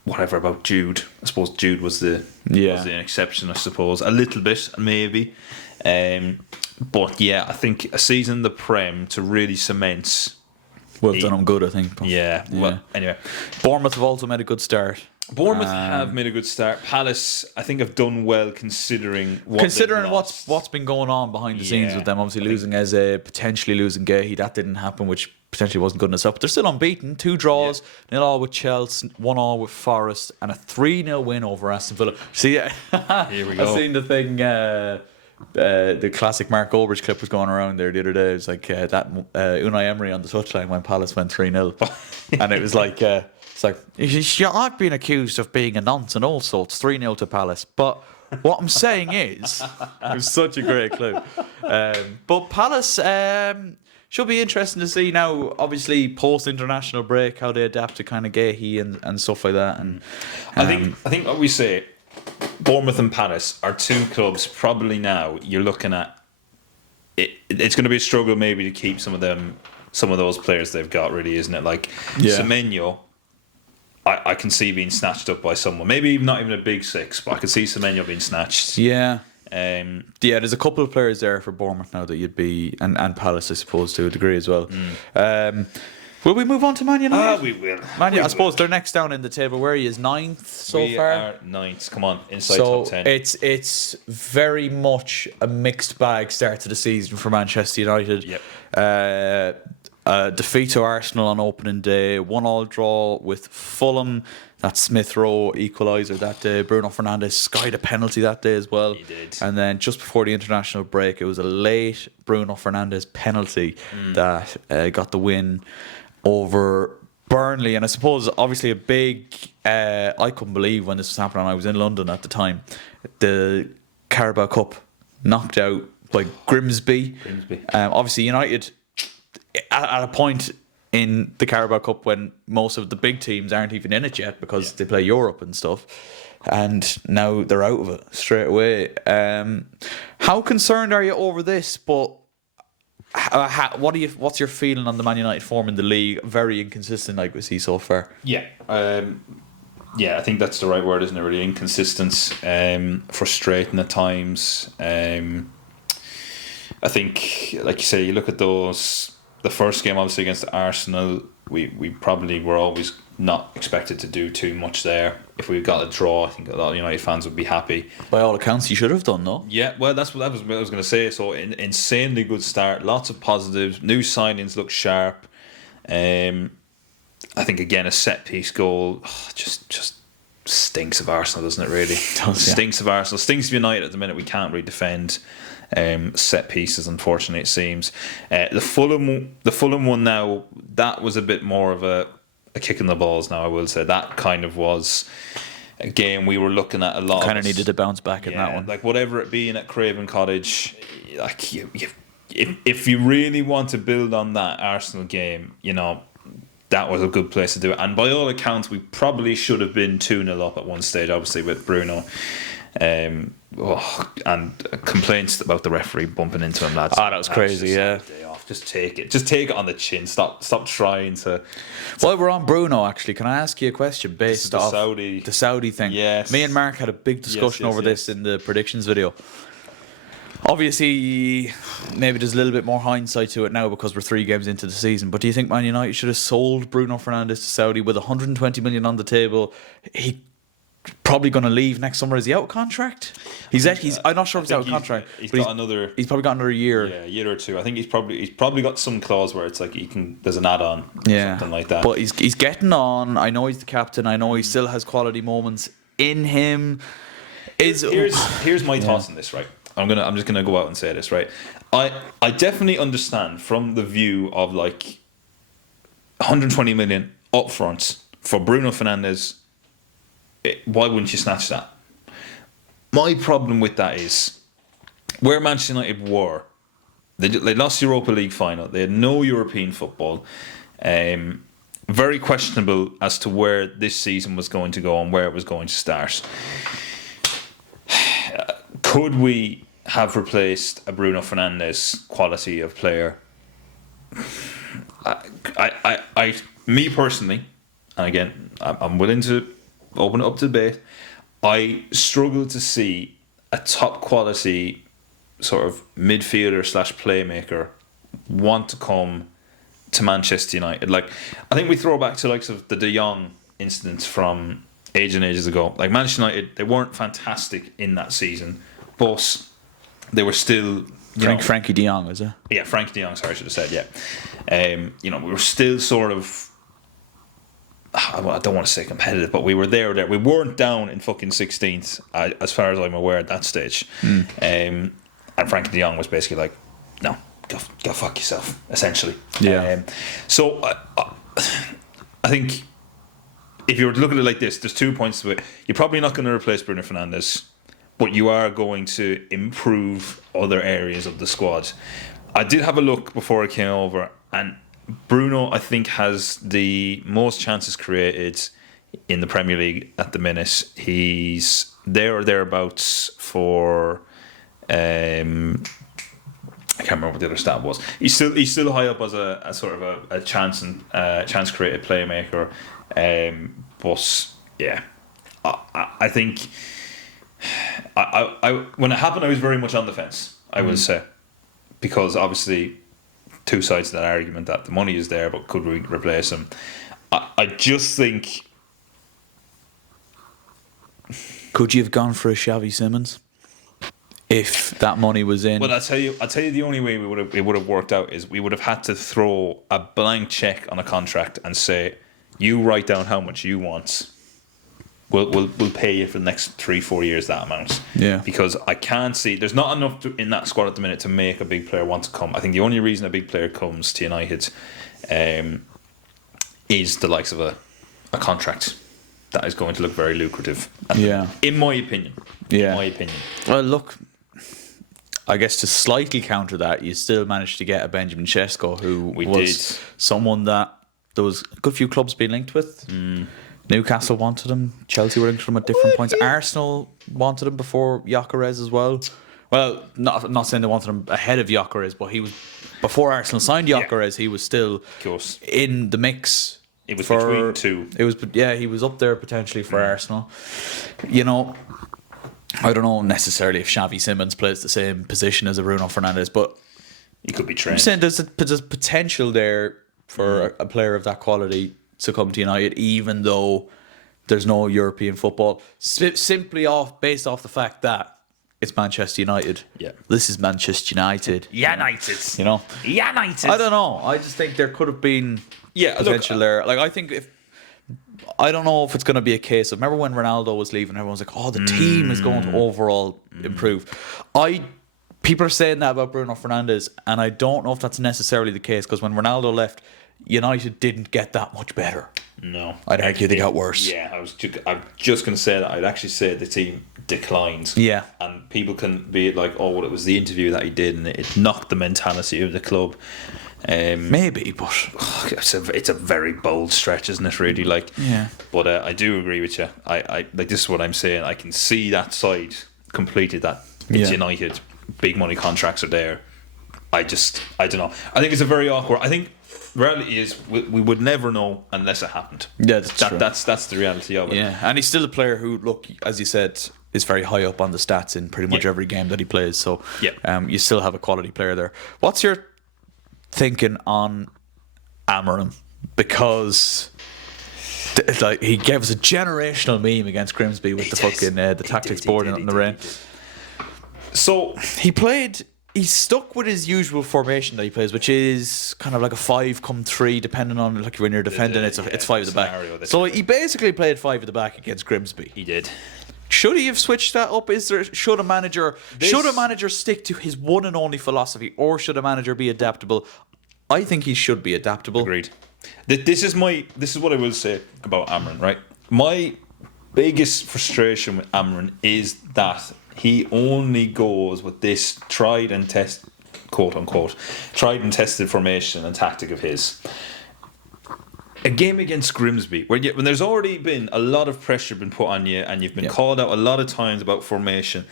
whatever about Jude? I suppose Jude was the exception. I suppose a little bit maybe, but yeah, I think a season in the Prem to really cement. Well done, I'm good, I think. Yeah. Well, anyway, Bournemouth have also made a good start. Bournemouth have made a good start. Palace, I think, have done well considering what's been going on behind the scenes with them. Obviously, losing Eze, potentially losing Gahey, that didn't happen, which potentially wasn't good in itself. But they're still unbeaten. 2 draws, 0-0 with Chelsea, 1-0 with Forest, and a 3-0 win over Aston Villa. See, here we go. I seen the thing. The classic Mark Goldbridge clip was going around there the other day. It was like that Unai Emery on the touchline when Palace went 3-0, and it was like. It's like, I've been accused of being a nonce and all sorts, 3-0 to Palace. But what I'm saying is, it was such a great clue. But Palace should be interesting to see now, obviously, post-international break, how they adapt to kind of Gahey and stuff like that. And I think what we say, Bournemouth and Palace are 2 clubs probably now you're looking at, it's going to be a struggle maybe to keep some of those players they've got, really, isn't it? Like Semenyo, I can see being snatched up by someone. Maybe not even a big 6, but I can see Semenyo being snatched. Yeah. There's a couple of players there for Bournemouth now that you'd be, and Palace, I suppose, to a degree as well. Will we move on to Man United? We will. I suppose they're next down in the table. Where he is ninth so we far. are ninth. Come on, inside So top 10. it's very much a mixed bag start to the season for Manchester United. Yep. Defeat to Arsenal on opening day, 1-1 draw with Fulham. That Smith Rowe equaliser that day. Bruno Fernandes skied a penalty that day as well. He did. And then just before the international break, it was a late Bruno Fernandes penalty that got the win over Burnley. And I suppose obviously a big I couldn't believe when this was happening. I was in London at the time. The Carabao Cup knocked out by Grimsby. Obviously United at a point in the Carabao Cup when most of the big teams aren't even in it yet because they play Europe and stuff, and now they're out of it straight away. How concerned are you over this? But what's your feeling on the Man United form in the league? Very inconsistent, like we see so far. Yeah. I think that's the right word, isn't it? Really inconsistent, frustrating at times. I think, like you say, you look at those. The first game, obviously, against Arsenal, we probably were always not expected to do too much there. If we got a draw, I think a lot of United fans would be happy. By all accounts, you should have done, no? Yeah, well, that was what I was going to say. So, insanely good start, lots of positives. New signings look sharp. I think again a set piece goal, just stinks of Arsenal, doesn't it? Really, stinks of Arsenal. Stinks of United at the minute. We can't really defend. Set pieces, unfortunately, it seems. The Fulham one now, that was a bit more of a kick in the balls. Now I will say that kind of was a game we were looking at a lot. Kind of needed to bounce back in that one. Like whatever it being at Craven Cottage, like if you really want to build on that Arsenal game, that was a good place to do it. And by all accounts, we probably should have been 2-0 up at one stage, obviously with Bruno. And complaints about the referee bumping into him, lads. That was crazy. Yeah, day off. Just take it on the chin. Stop trying to. While we're on Bruno, actually, can I ask you a question based off the Saudi thing? Yes. Me and Mark had a big discussion over this in the predictions video. Obviously, maybe there's a little bit more hindsight to it now because we're 3 games into the season. But do you think Man United should have sold Bruno Fernandes to Saudi with 120 million on the table? He probably going to leave next summer. Is he out of contract? I'm not sure if he's out of contract. He's probably got another year. Yeah, a year or two. I think he's probably got some clause where it's like there's an add-on, something like that. But he's getting on. I know he's the captain. I know he still has quality moments in him. Here's my thoughts on this, right? I'm just gonna go out and say this, right? I definitely understand from the view of like 120 million upfront for Bruno Fernandes. Why wouldn't you snatch that? My problem with that is where Manchester United were. They lost the Europa League final. They had no European football. Very questionable as to where this season was going to go and where it was going to start. Could we have replaced a Bruno Fernandes quality of player? Me personally, and again, I'm willing to open it up to debate. I struggle to see a top quality sort of midfielder / playmaker want to come to Manchester United. Like, I think we throw back to likes of the De Jong incidents from ages and ages ago. Like Manchester United, they weren't fantastic in that season, but they were still. Frankie De Jong, was it? Yeah, Frankie De Jong. Sorry, I should have said yeah. We were still sort of. I don't want to say competitive, but we were there. We weren't down in fucking 16th, as far as I'm aware at that stage. And Frankie De Jong was basically like, no, go fuck yourself, essentially. Yeah. So I think if you were to look at it like this, there's 2 points to it. You're probably not going to replace Bruno Fernandes, but you are going to improve other areas of the squad. I did have a look before I came over, and Bruno, I think, has the most chances created in the Premier League at the minute. He's there or thereabouts for. I can't remember what the other stat was. He's still high up as a sort of a chance created playmaker. But yeah, I think I when it happened, I was very much on the fence. I would say, because obviously two sides to that argument that the money is there, but could we replace him? I just think. Could you have gone for a Xavi Simons if that money was in? Well, I'll tell you the only way it would have worked out is we would have had to throw a blank check on a contract and say, you write down how much you want. We'll pay you for the next 3-4 years that amount. Yeah. Because I can't see there's not enough in that squad at the minute to make a big player want to come. I think the only reason a big player comes to United is the likes of a contract that is going to look very lucrative. In my opinion. Yeah. In my opinion. Well, look, I guess to slightly counter that, you still managed to get a Benjamin Sesko, who was someone that there was a good few clubs being linked with. Newcastle wanted him. Chelsea were linked with him at different points. Arsenal wanted him before Gyökeres as well. Well, not saying they wanted him ahead of Gyökeres, but he was before Arsenal signed Gyökeres. He was still in the mix. It was between two. It was, he was up there potentially for Arsenal. You know, I don't know necessarily if Xavi Simons plays the same position as a Bruno Fernandes, but he could be trained. I'm saying there's potential there for a player of that quality to come to United, even though there's no European football, simply based off the fact that it's Manchester United. Yeah, this is Manchester United. United. You know, United. I don't know. I just think there could have been potential there. Like, I think I don't know if it's going to be a case of, remember when Ronaldo was leaving, everyone was like, oh, the team is going to overall improve. People are saying that about Bruno Fernandes, and I don't know if that's necessarily the case, because when Ronaldo left, United didn't get that much better. No. I'd argue they got worse. Yeah, I'm just going to say that. I'd actually say the team declined. Yeah. And people can be like, oh, well, it was the interview that he did and it knocked the mentality of the club. Maybe, but it's a very bold stretch, isn't it? Really, like. Yeah. But I do agree with you. I like, this is what I'm saying. I can see that side completely. That it's United, big money contracts are there. I don't know. I think it's a very awkward. I think reality is we would never know unless it happened. Yeah, that's the reality of it. Yeah, and he's still a player who, look, as you said, is very high up on the stats in pretty much every game that he plays. So you still have a quality player there. What's your thinking on Amorim? Because like, he gave us a generational meme against Grimsby with the tactics board on the rain. So he stuck with his usual formation that he plays, which is kind of like a 5-3, depending on, like, when you're defending, it's 5 at the back. So he basically played 5 at the back against Grimsby. He did. Should he have switched that up? Should a manager stick to his one and only philosophy, or should a manager be adaptable? I think he should be adaptable. Agreed. This is what I will say about Amorim, right? My biggest frustration with Amorim is that he only goes with this tried and tested, quote unquote, tried and tested formation and tactic of his. A game against Grimsby, when there's already been a lot of pressure been put on you, and you've been called out a lot of times about formation,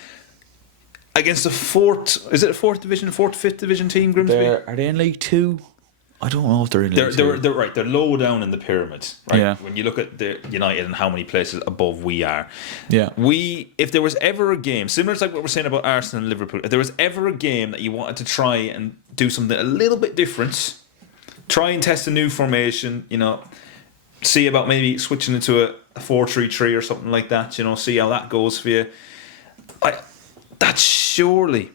against a fourth division, fifth division team, Grimsby. Are they in League 2? I don't know if they're in League 2. They're right. They're low down in the pyramid. Right. Yeah. When you look at the United and how many places above we are. Yeah. If there was ever a game similar to like what we're saying about Arsenal and Liverpool, if there was ever a game that you wanted to try and do something a little bit different, try and test a new formation, see about maybe switching into a 4-3-3 or something like that, see how that goes for you. That's surely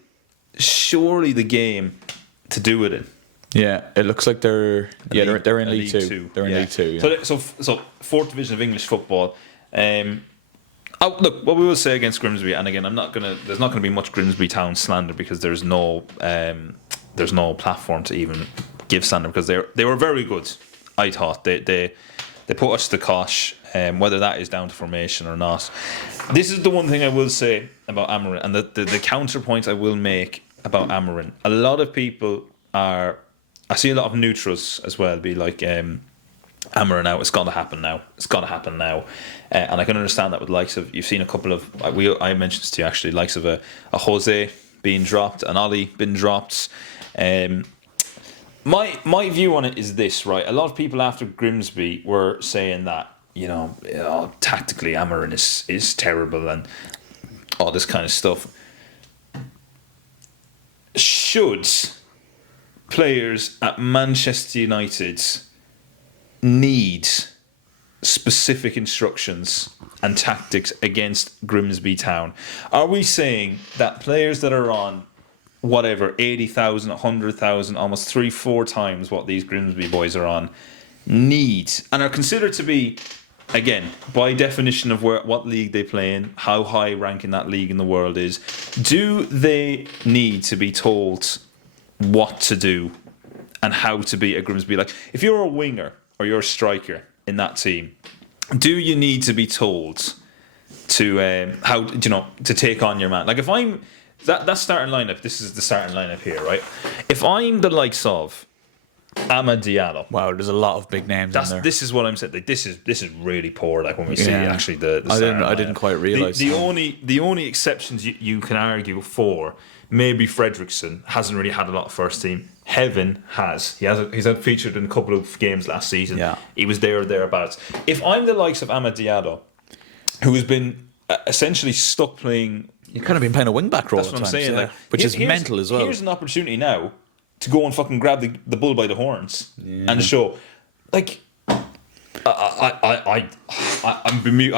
the game to do it in. Yeah, it looks like they're in League 2. They're in League 2. Yeah. So fourth division of English football. Look, what we will say against Grimsby, and again, there's not gonna be much Grimsby Town slander, because there's no platform to even give slander, because they were very good. I thought they put us to cosh, whether that is down to formation or not. This is the one thing I will say about Amorim, and the counterpoint I will make about Amorim. A lot of people are. I see a lot of neutrals as well be like, Amorim out, it's got to happen now. And I can understand that with likes of, you've seen a couple of, I mentioned this to you actually, likes of a Jose being dropped, an Ollie being dropped. My view on it is this, right? A lot of people after Grimsby were saying that, tactically Amorim is terrible and all this kind of stuff. Should players at Manchester United need specific instructions and tactics against Grimsby Town? Are we saying that players that are on whatever 80,000, 100,000, almost 3-4 times what these Grimsby boys are on need and are considered to be, again, by definition of what league they play in, how high ranking that league in the world is, do they need to be told what to do and how to beat a Grimsby? Like, if you're a winger or you're a striker in that team, do you need to be told to how to take on your man? Like, if I'm that starting lineup, this is the starting lineup here, right? If I'm the likes of Amad Diallo, Wow, there's a lot of big names in there. this is what I'm saying. Like, this is really poor. Like, when we see Yeah. actually the I starting didn't lineup. quite realise the that. only exceptions you can argue for, maybe Fredrickson hasn't really had a lot of first team. Heaven has. He's had featured in a couple of games last season. Yeah. He was there or thereabouts. If I'm the likes of Amad Diallo, who has been essentially stuck playing, You've kind of been playing a wing back role that's at what I'm times, saying, yeah. like, Which is here's- mental as well. Here's an opportunity now to go and fucking grab the bull by the horns and show, like, I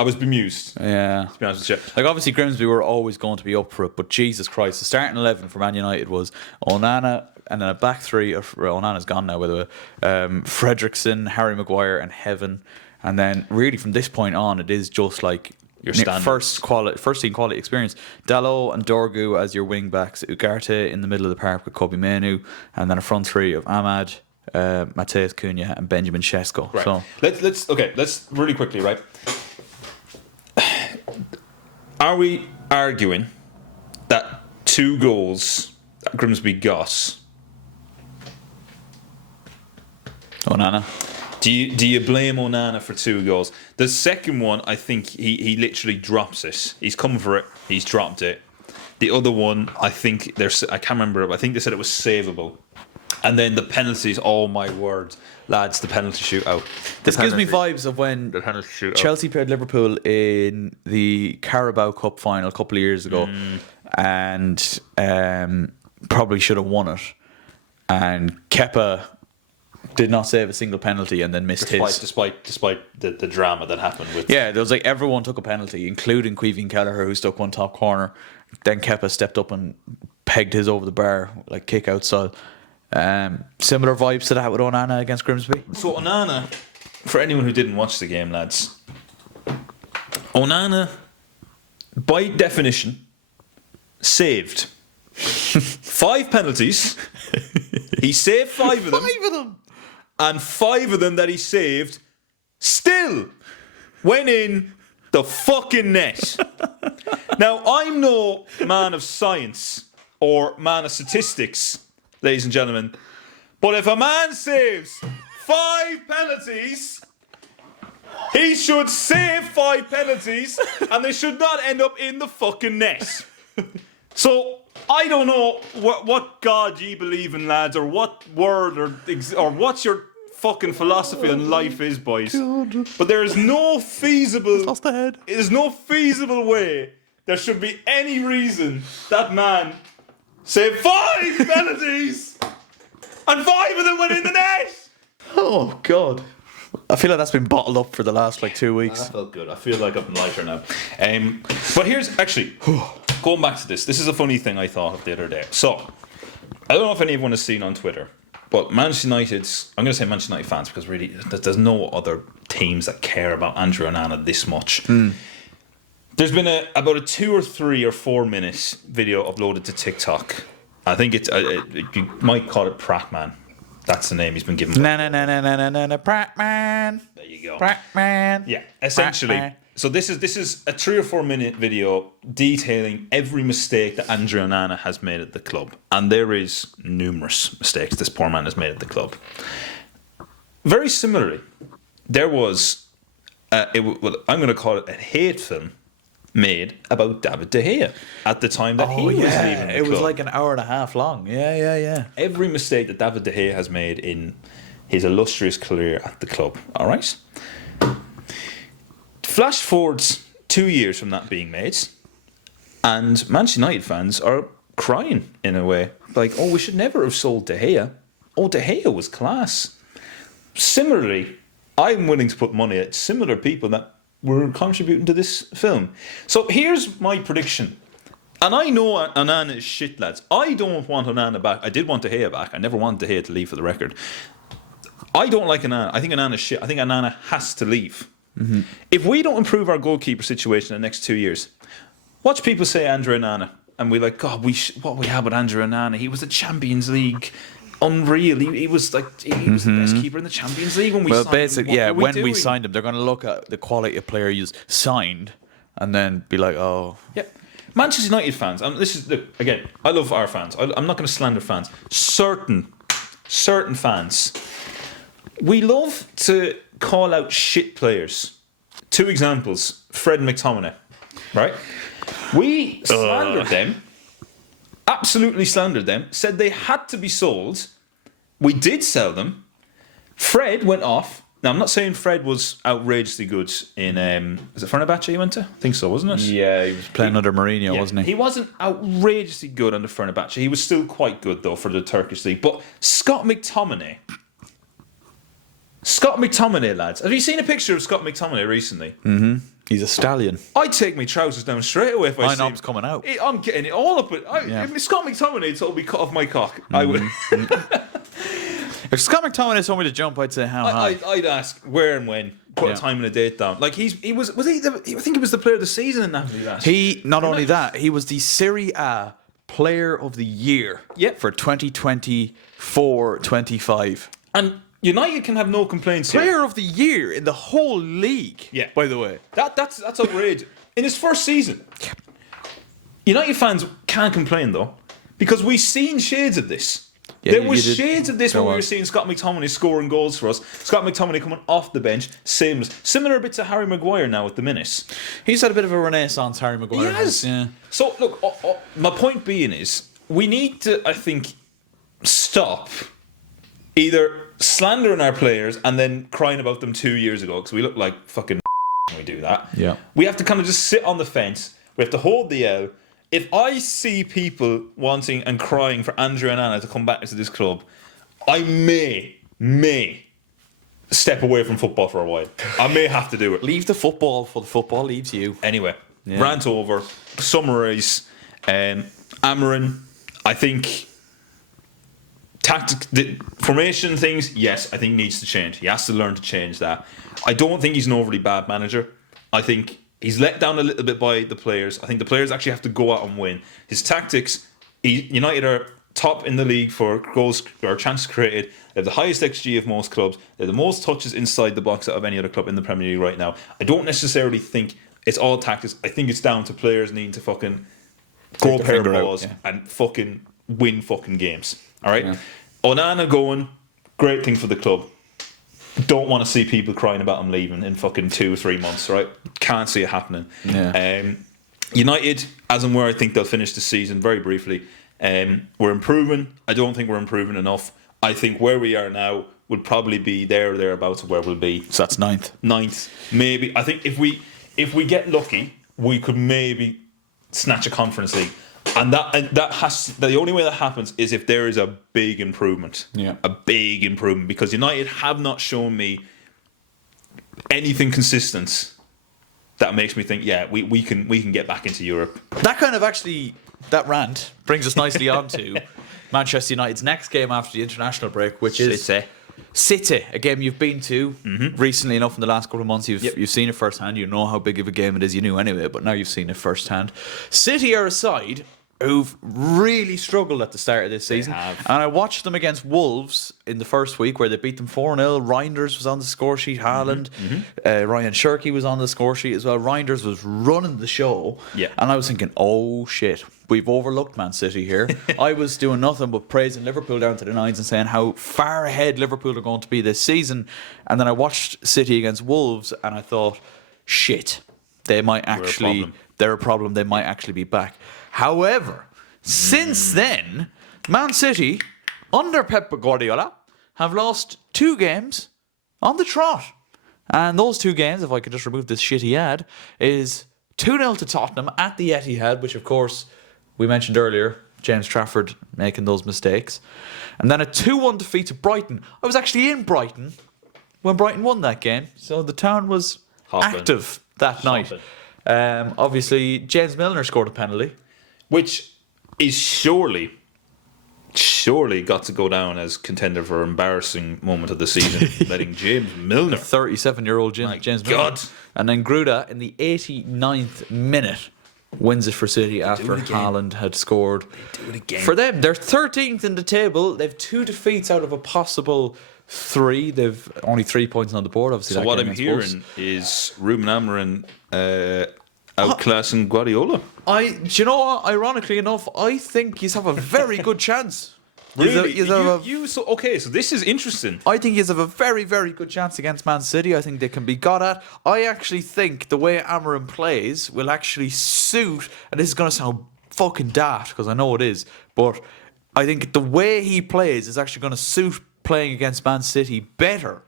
was bemused. Yeah. To be honest with you. Like, obviously Grimsby were always going to be up for it, but Jesus Christ, the starting 11 for Man United was Onana, and then a back three. Onana's gone now, by the way. Fredrickson, Harry Maguire, and Heaven, and then really from this point on, it is just like Your standards. first team quality experience. Dalot and Dorgu as your wing backs, Ugarte in the middle of the park with Kobe Menu, and then a front three of Ahmad, Mateus Cunha, and Benjamin Sesko. Right. So Let's really quickly, right? Are we arguing that 2 goals that Grimsby got? Onana. Do you blame Onana for 2 goals? The second one, I think he literally drops it. He's come for it. He's dropped it. The other one, I think I can't remember. But I think they said it was savable. And then the penalties. Oh my word, lads! The penalty shootout. This gives me vibes of when The penalty shootout. Chelsea played Liverpool in the Carabao Cup final a couple of years ago, and probably should have won it. And Kepa did not save a single penalty and then missed his. Despite the drama that happened with. Yeah, there was like everyone took a penalty, including Queeveen Kelleher, who stuck one top corner. Then Kepa stepped up and pegged his over the bar, like kick out style. Similar vibes to that with Onana against Grimsby. So Onana, for anyone who didn't watch the game, lads, Onana, by definition, saved 5 penalties. He saved 5 of them. 5 of them! And 5 of them that he saved still went in the fucking net. Now, I'm no man of science or man of statistics, ladies and gentlemen, but if a man saves 5 penalties, he should save 5 penalties and they should not end up in the fucking net. So, I don't know what God ye believe in, lads, or what word or what's your fucking philosophy on life is, boys. But there is no feasible. Lost the head. There's no feasible way there should be any reason that man saved 5 penalties and 5 of them went in the net. Oh, God. I feel like that's been bottled up for the last like 2 weeks. That felt good. I feel like I'm lighter now. But here's actually going back to this. This is a funny thing I thought of the other day. So I don't know if anyone has seen on Twitter, but Manchester United's, I'm going to say Manchester United fans because really there's no other teams that care about Andrew Onana this much. There's been about a 2 or 3 or 4 minute video uploaded to TikTok. I think it's you might call it Prattman. That's the name he's been given. Na na na na na na na na Prattman. There you go. Prattman. Yeah, essentially. Prattman. So this is a 3 or 4 minute video detailing every mistake that Andrew Onana has made at the club, and there is numerous mistakes this poor man has made at the club. Very similarly, there was I'm going to call it a hate film made about David De Gea at the time that he was leaving the It was club. like an hour and a half long. Yeah. Every mistake that David De Gea has made in his illustrious career at the club. All right. Flash forwards 2 years from that being made, and Manchester United fans are crying in a way, like, "Oh, we should never have sold De Gea. De Gea was class. Similarly, I'm willing to put money at similar people that were contributing to this film. So here's my prediction. And I know Onana is shit, lads. I don't want Onana back. I did want De Gea back. I never wanted De Gea to leave, for the record. I don't like Onana. I think Onana is shit. I think Onana has to leave. Mm-hmm. If we don't improve our goalkeeper situation in the next 2 years, watch people say Andre Onana, and we're like, God, what we have with Andre Onana? He was the Champions League. Unreal. He was the best keeper in the Champions League when we signed him. Basically, when we signed him, they're going to look at the quality of player you signed and then be like, oh. Yeah. Manchester United fans, and this is, look, again, I love our fans. I'm not going to slander fans. Certain fans, we love to call out shit players. 2 examples: Fred McTominay, right? We slandered them. Absolutely slandered them, said they had to be sold. We did sell them. Fred went off. Now, I'm not saying Fred was outrageously good in, was it Fenerbahce he went to? I think so, wasn't it? Yeah, he was playing under Mourinho, wasn't he? He wasn't outrageously good under Fenerbahce. He was still quite good, though, for the Turkish league. But Scott McTominay, lads. Have you seen a picture of Scott McTominay recently? Mm-hmm. He's a stallion. I'd take my trousers down straight away if I see him. Coming out. I'm getting it all up. If Scott McTominay told me cut off my cock, I would. If Scott McTominay told me to jump, I'd say how high. I'd ask where and when. Put a time and a date down. Like he was he? I think he was the player of the season in Napoli last year. Not only that, he was the Serie A Player of the Year. For 2024-25. And United can have no complaints here. Player of the Year in the whole league. Yeah. By the way. That's outrageous. In his first season. United fans can't complain though. Because we've seen shades of this. Yeah, there was shades of this when we were seeing Scott McTominay scoring goals for us. Scott McTominay coming off the bench. Similar bit to Harry Maguire now at the minute. He's had a bit of a renaissance, Harry Maguire. He has. Yeah. So look, my point being is, we need to, I think, stop either slandering our players and then crying about them 2 years ago because we look like fucking when we do that. Yeah. We have to kind of just sit on the fence. We have to hold the L. If I see people wanting and crying for Andre Onana to come back to this club, I may step away from football for a while. I may have to do it. Leave the football for the football leaves you. Anyway, rant over. Summarise. Amarin, I think the formation things, yes, I think needs to change. He has to learn to change that. I don't think he's an overly bad manager. I think he's let down a little bit by the players. I think the players actually have to go out and win. His tactics, United are top in the league for goals or chances created. They have the highest XG of most clubs. They have the most touches inside the box out of any other club in the Premier League right now. I don't necessarily think it's all tactics. I think it's down to players needing to fucking go a pair of balls and fucking win fucking games. All right? Yeah. Onana going, great thing for the club. Don't want to see people crying about him leaving in fucking 2 or 3 months, right? Can't see it happening. Yeah. United, as and where I think they'll finish the season, very briefly, we're improving. I don't think we're improving enough. I think where we are now would probably be there or thereabouts of where we'll be. So that's ninth. Maybe. I think if we get lucky, we could maybe snatch a Conference League. And that has the only way that happens is if there is a big improvement. Yeah. A big improvement. Because United have not shown me anything consistent that makes me think, we can get back into Europe. That rant brings us nicely on to Manchester United's next game after the international break, which is City, a game you've been to recently enough in the last couple of months. You've seen it firsthand. You know how big of a game it is. You knew anyway, but now you've seen it firsthand. City are a side who've really struggled at the start of this season. And I watched them against Wolves in the first week where they beat them 4-0. Reinders was on the score sheet. Haaland. Ryan Shirky was on the score sheet as well. Reinders was running the show. Yeah. And I was thinking, oh shit, we've overlooked Man City here. I was doing nothing but praising Liverpool down to the nines and saying how far ahead Liverpool are going to be this season. And then I watched City against Wolves and I thought, shit, they're a problem. They might actually be back. However, since then, Man City, under Pep Guardiola, have lost 2 games on the trot. And those 2 games, if I could just remove this shitty ad, is 2-0 to Tottenham at the Etihad, which of course we mentioned earlier, James Trafford making those mistakes. And then a 2-1 defeat to Brighton. I was actually in Brighton when Brighton won that game. So the town was Hopping. active that night. Obviously, James Milner scored a penalty. Which is surely got to go down as contender for embarrassing moment of the season, letting James Milner. 37-year-old James Milner. God. And then Gruda in the 89th minute wins it for City after again. Haaland had scored. Do it again. For them, they're 13th in the table. They've 2 defeats out of a possible 3. They've only 3 points on the board. Obviously, So that what game I'm against hearing Wolves. is Ruben Amorim outclassing Guardiola. Do you know what? Ironically enough, I think you have a very good chance. Really? Yous have a- So okay, so this is interesting. I think you have a very, very good chance against Man City. I think they can be got at. I actually think the way Amorim plays will actually suit, and this is going to sound fucking daft because I know it is, but I think the way he plays is actually going to suit playing against Man City better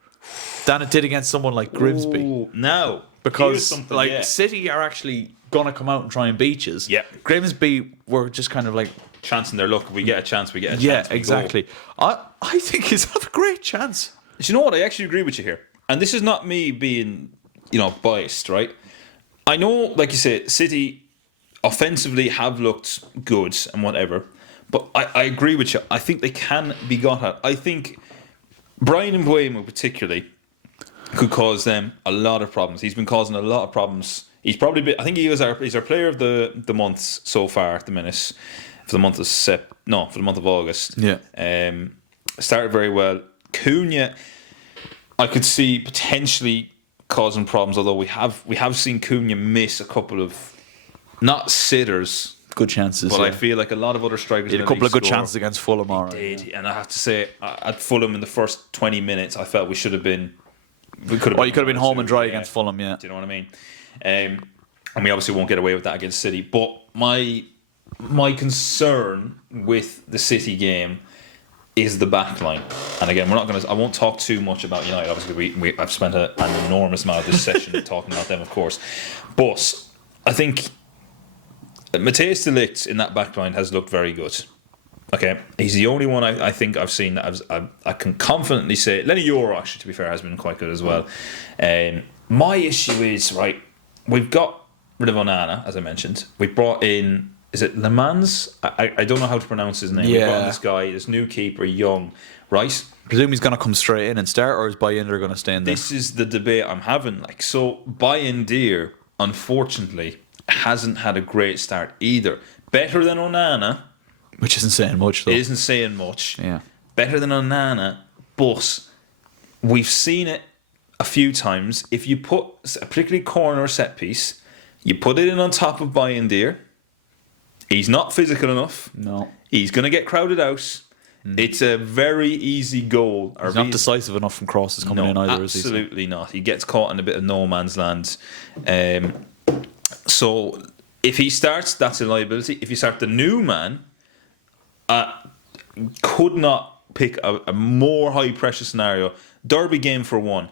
than it did against someone like Grimsby. Ooh, now, here's Because something, like yeah. City are actually going to come out and try and beat us. Yeah. Grimsby were just kind of like, chancing their luck. We get a chance. We get a chance. yeah, we go. exactly. I think he's have a great chance. Do you know what? I actually agree with you here. And this is not me being, biased, right? I know, like you said, City offensively have looked good and whatever, but I agree with you. I think they can be got at. I think Brian Mbeumo particularly could cause them a lot of problems. He's been causing a lot of problems. He's probably I think he's our player of the month so far at the minute. For the month of for the month of August. Yeah. Started very well. Cunha, I could see potentially causing problems. Although we have seen Cunha miss a couple of not sitters, Good chances. but yeah. I feel like a lot of other strikers He had in a the couple of league good score. chances against Fulham. All right. Did, and I have to say, at Fulham in the first 20 minutes, I felt we should have been. We could have. Well, you could have been home and dry yeah. against Fulham. Yeah. Do you know what I mean? And we obviously won't get away with that against City. But my concern with the City game is the back line. And again, I won't talk too much about United. Obviously, I've spent an enormous amount of this session talking about them, of course. But I think Matthias de Ligt in that back line has looked very good. Okay, he's the only one I think I've seen that I can confidently say. Lenny Yoro, actually, to be fair, has been quite good as well. My issue is, right, we've got rid of Onana, as I mentioned. We brought in, is it Le Mans? I don't know how to pronounce his name. We brought in Yeah. this guy, this new keeper, Young, right? Presume he's going to come straight in and start, or is Bayindir going to stay in there? This is the debate I'm having. Like, so Bayindir, unfortunately, hasn't had a great start either. Better than Onana. Which isn't saying much, though. It isn't saying much. Yeah. Better than Onana, but we've seen it a few times. If you put a particularly corner or set piece, you put it in on top of Bayindir. He's not physical enough. No. He's going to get crowded out. It's a very easy goal. He's not decisive enough from crosses coming in either, is he? Absolutely not. He gets caught in a bit of no man's land. So if he starts, that's a liability. If you start the new man, could not pick a more high pressure scenario. Derby game for one.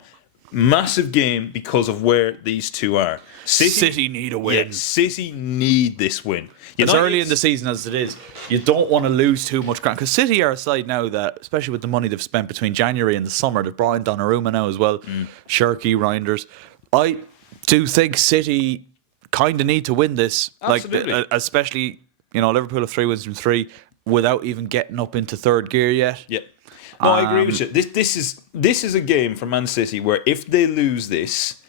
Massive game because of where these two are. City need a win. Yeah, City need this win. As United- early in the season as it is, you don't want to lose too much ground. Because City are a side now that, especially with the money they've spent between January and the summer, they've brought in Donnarumma now as well, Shirky, Reinders. I do think City kind of need to win this. Absolutely. Like, especially, Liverpool have 3 wins from 3 without even getting up into third gear yet. Yeah. No, I agree with you. This is a game for Man City where if they lose this,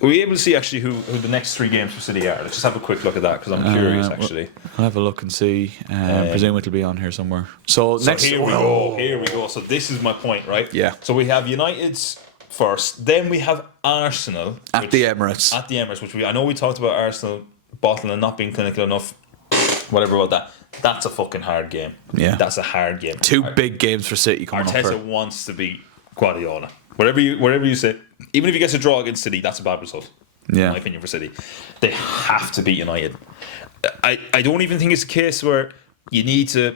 are we able to see actually who the next 3 games for City are? Let's just have a quick look at that because I'm curious actually. I'll have a look and see. Presume it'll be on here somewhere. So next, Here we go. Here we go. So this is my point, right? Yeah. So we have United's first, then we have Arsenal At the Emirates. At the Emirates, which I know we talked about Arsenal bottling not being clinical enough. Whatever about that. That's a fucking hard game. Yeah. That's a hard game. 2 big games for City coming up. Arteta wants to beat Guardiola. Whatever you say, even if he gets a draw against City, that's a bad result. Yeah. In my opinion, for City, they have to beat United. I don't even think it's a case where you need to,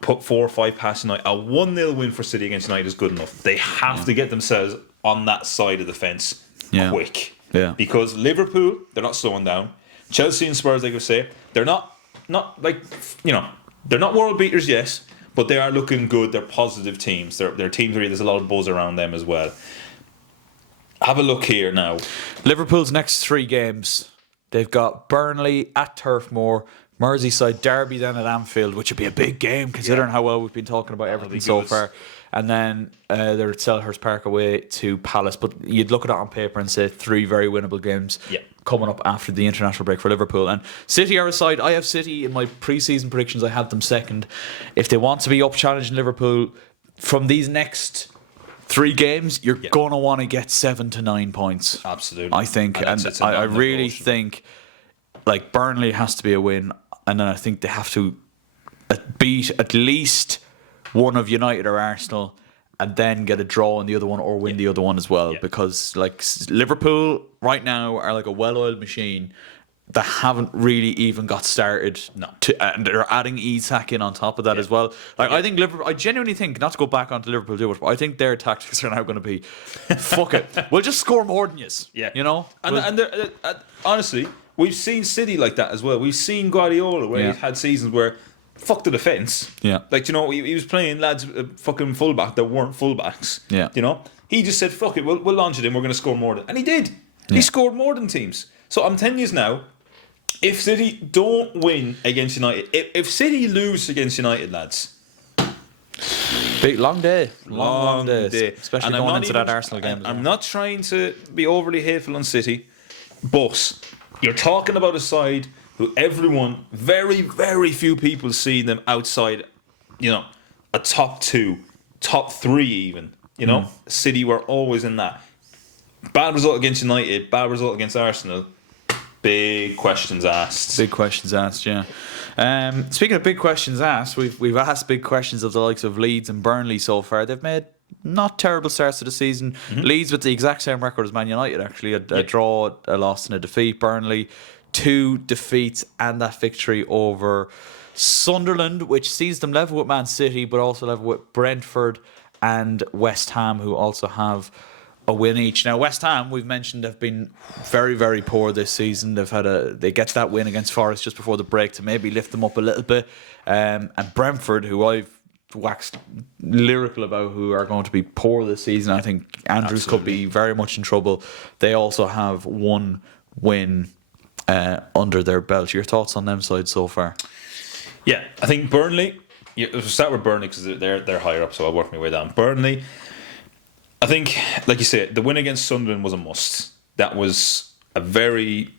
put 4 or 5 past United. A 1-0 win for City against United is good enough. They have to get themselves on that side of the fence quick. Yeah. Because Liverpool, they're not slowing down. Chelsea and Spurs, like I say, they're not not like, you know, they're not world beaters yet, but they are looking good. They're positive teams. They're teams where there's a lot of buzz around them as well. Have a look here now. Liverpool's next 3 games, they've got Burnley at Turf Moor, Merseyside Derby then at Anfield, which would be a big game considering how well we've been talking about everything so far. And then they're at Selhurst Park away to Palace. But you'd look at it on paper and say 3 very winnable games coming up after the international break for Liverpool. And City are aside. I have City in my pre-season predictions. I have them second. If they want to be up challenging Liverpool from these next 3 games, you're going to want to get 7 to 9 points. Absolutely. I think. And I really think like Burnley has to be a win. And then I think they have to beat at least one of United or Arsenal and then get a draw in the other one or win the other one as well. Because like Liverpool right now are like a well-oiled machine that haven't really even got started. And they're adding Isak in on top of that as well. Like I think Liverpool, I genuinely think, not to go back onto Liverpool do it, but I think their tactics are now going to be, fuck it, we'll just score more than yous. You know? And honestly, we've seen City like that as well. We've seen Guardiola where he's had seasons where fuck the defence. Like, you know, he was playing lads fucking fullback that weren't fullbacks. You know? He just said, fuck it, we'll launch it in, we're going to score more than... And he did. He scored more than teams. So I'm telling you now, if City don't win against United, if City lose against United, lads... Big long day. Long day. Especially going into that Arsenal game. I'm not trying to be overly hateful on City, but you're talking about a side who everyone, very, very few people see them outside, you know, a top 2, top 3 even. You know, City were always in that. Bad result against United, bad result against Arsenal. Big questions asked. Big questions asked, yeah. Speaking of big questions asked, we've asked big questions of the likes of Leeds and Burnley so far. They've made not terrible starts to the season. Leeds with the exact same record as Man United, actually. A draw, a loss and a defeat. Burnley, 2 defeats and that victory over Sunderland, which sees them level with Man City, but also level with Brentford and West Ham, who also have a win each. Now, West Ham, we've mentioned, have been very, very poor this season. They get that win against Forest just before the break to maybe lift them up a little bit. And Brentford, who I've waxed lyrical about, who are going to be poor this season. I think Andrews could be very much in trouble. They also have 1 win under their belt. Your thoughts on them side so far? Yeah, I think Burnley. We'll start with Burnley because they're higher up, so I'll work my way down. Burnley, I think, like you said, the win against Sunderland was a must. That was a very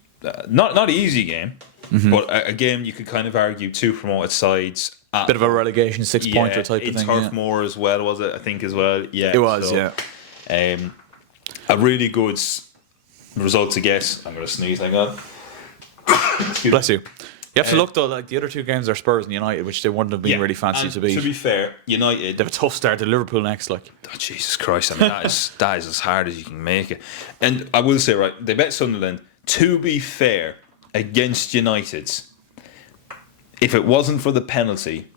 not easy game, but a game you could kind of argue 2 promoted sides. Bit of a relegation 6-pointer type of thing. Turf Moor as well, was it? I think as well. Yeah, it was. A really good result to get. I'm going to sneeze. Hang on. Bless you. You have to look though, like the other 2 games are Spurs and United, which they wouldn't have been really fancy to beat. To be fair, United, they have a tough start to Liverpool next. Like, oh, Jesus Christ! I mean, that is as hard as you can make it. And I will say, right, they bet Sunderland. To be fair, against United, if it wasn't for the penalty,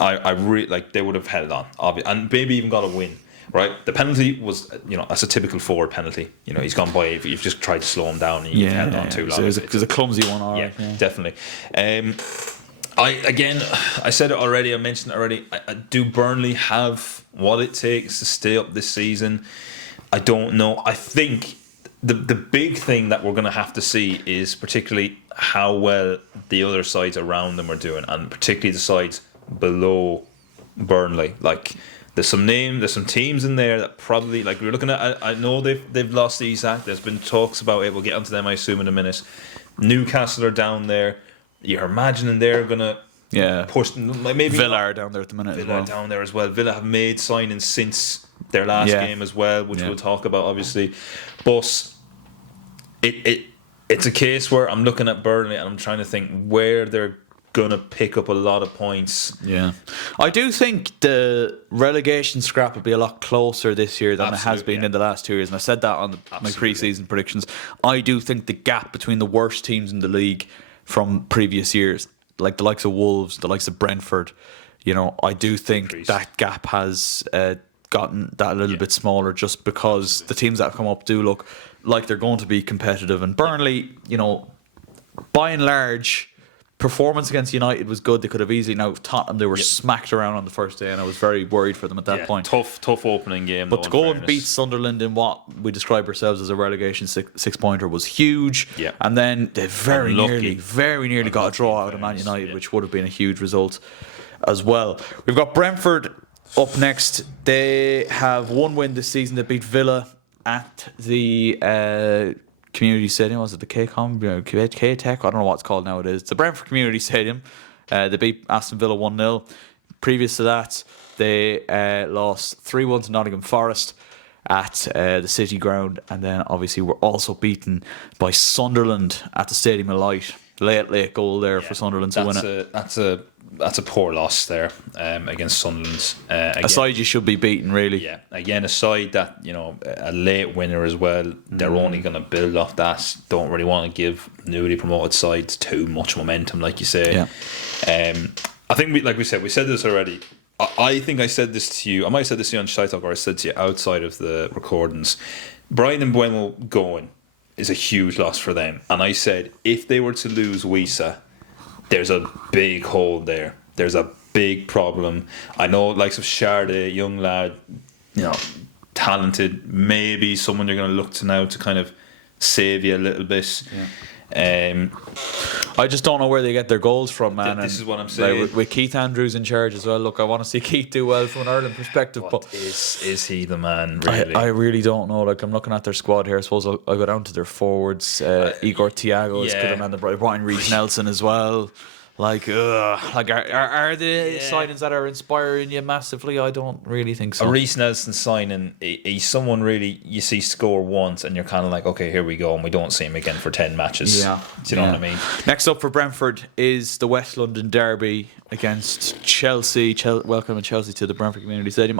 I really like they would have held on, obviously, and maybe even got a win. Right, the penalty was, you know, that's a typical forward penalty. You know, he's gone by. If you've just tried to slow him down and you've held on too long. So it was a clumsy one, all right. Yeah, definitely. I said it already. I mentioned it already. Do Burnley have what it takes to stay up this season? I don't know. I think the big thing that we're going to have to see is particularly how well the other sides around them are doing, and particularly the sides below Burnley. Like, there's some teams in there that probably, like, we're looking at. I know they've lost Isak. There's been talks about it. We'll get onto them, I assume, in a minute. Newcastle are down there. You're imagining they're gonna push. Maybe Villa are down there at the minute. Villa are down there as well. Villa have made signings since their last game as well, which we'll talk about, obviously. But it's a case where I'm looking at Burnley and I'm trying to think where they're gonna pick up a lot of points. Yeah, I do think the relegation scrap will be a lot closer this year than it has been in the last 2 years, and I said that on my pre-season predictions. I do think the gap between the worst teams in the league from previous years, like the likes of Wolves, the likes of Brentford, you know, I do think that gap has gotten that a little bit smaller, just because the teams that have come up do look like they're going to be competitive. And Burnley, you know, by and large, performance against United was good. They could have easily, now Tottenham, they were smacked around on the first day, and I was very worried for them at that point. Tough opening game. But to go and beat Sunderland in what we describe ourselves as a relegation six-pointer was huge. Yeah. And then they very nearly got a draw out of Man United, yeah. which would have been a huge result as well. We've got Brentford up next. They have one win this season. They beat Villa at the Community Stadium. Was it the K-Tech? I don't know what it's called nowadays. It's the Brentford Community Stadium. They beat Aston Villa 1-0. Previous to that, they lost 3-1 to Nottingham Forest at the City Ground, and then obviously were also beaten by Sunderland at the Stadium of Light. Late goal there for Sunderland to win it. That's a poor loss there against Sunderland. A side you should be beating, really. Yeah, again, a side that, a late winner as well. They're only going to build off that. Don't really want to give newly promoted sides too much momentum, like you say. Yeah. I think, we said this already. I think I said this to you. I might have said this to you on Shy Talk, or I said to you outside of the recordings. Brian and Mbeumo going is a huge loss for them. And I said, if they were to lose Wisa, there's a big hole there. There's a big problem. I know, likes of Shardy, young lad, talented, maybe someone you're going to look to now to kind of save you a little bit. Yeah. I just don't know where they get their goals from, man. This is what I'm saying. Like, with Keith Andrews in charge as well. Look, I want to see Keith do well from an Ireland perspective. But is he the man, really? I really don't know. Like, I'm looking at their squad here. I suppose I'll go down to their forwards. Igor Thiago is good, man. Brian Reece-Nelson as well. Like, are the signings that are inspiring you massively? I don't really think so. A Reece-Nelson signing, he's someone really you see score once and you're kind of like, okay, here we go, and we don't see him again for 10 matches. Yeah. Do you know what I mean? Next up for Brentford is the West London Derby against Chelsea. Welcoming Chelsea to the Brentford Community Stadium.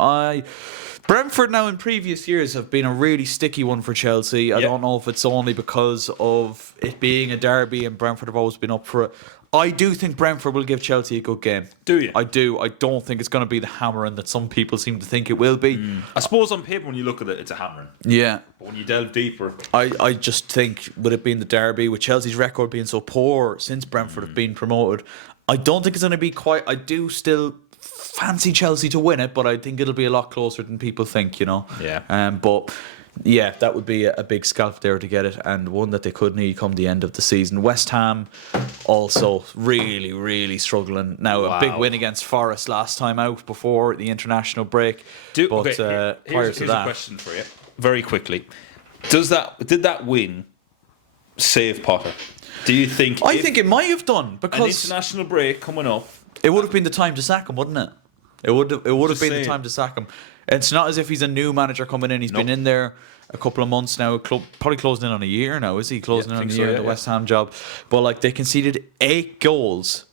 Brentford now in previous years have been a really sticky one for Chelsea. I don't know if it's only because of it being a derby and Brentford have always been up for it. I do think Brentford will give Chelsea a good game. Do you? I do. I don't think it's going to be the hammering that some people seem to think it will be. I suppose on paper, when you look at it, it's a hammering. Yeah. But when you delve deeper... I just think, with it being the derby, with Chelsea's record being so poor since Brentford have been promoted, I don't think it's going to be quite... I do still fancy Chelsea to win it, but I think it'll be a lot closer than people think, Yeah. But... yeah, that would be a big scalp there to get it, and one that they could need come the end of the season. West Ham also really, really struggling. Now, a big win against Forest last time out before the international break. Prior to here's that, a question for you, very quickly. Did that win save Potter? Do you think... I think it might have done, because... an international break coming up... It would have been the time to sack him, wouldn't it? It would have been the time to sack him. It's not as if he's a new manager coming in. He's been in there a couple of months now, probably closing in on a year now, is he? Closing in on a year in the West Ham job. But like, they conceded 8 goals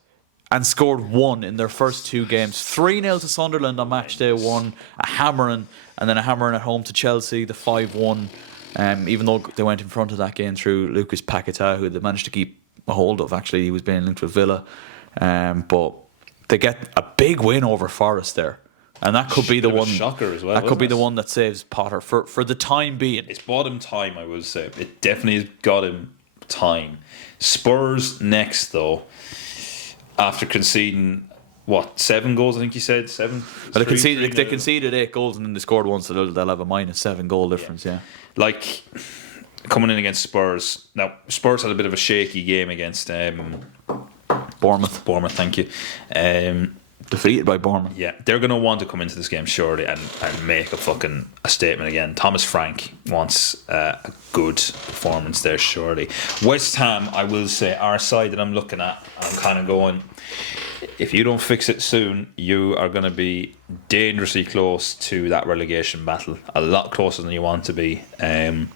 and scored 1 in their first 2 games. 3-0 to Sunderland on match day 1, a hammering, and then a hammering at home to Chelsea, the 5-1. Even though they went in front of that game through Lucas Paquetá, who they managed to keep a hold of. Actually, he was being linked with Villa. But they get a big win over Forest there. And that could be the one. Shocker as well. That could be the one that saves Potter for the time being. It's bought him time, I would say. It definitely has got him time. Spurs next, though, after conceding 7 goals? I think you said 7. But they conceded 8 goals and then they scored 1, so they'll have a -7 goal difference. Yeah. Like coming in against Spurs. Now Spurs had a bit of a shaky game against Bournemouth. Thank you. Defeated by Bournemouth. Yeah, they're going to want to come into this game surely and make a statement again. Thomas Frank wants a good performance there surely. West Ham, I will say, our side that I'm looking at, I'm kind of going, if you don't fix it soon, you are going to be dangerously close to that relegation battle. A lot closer than you want to be. And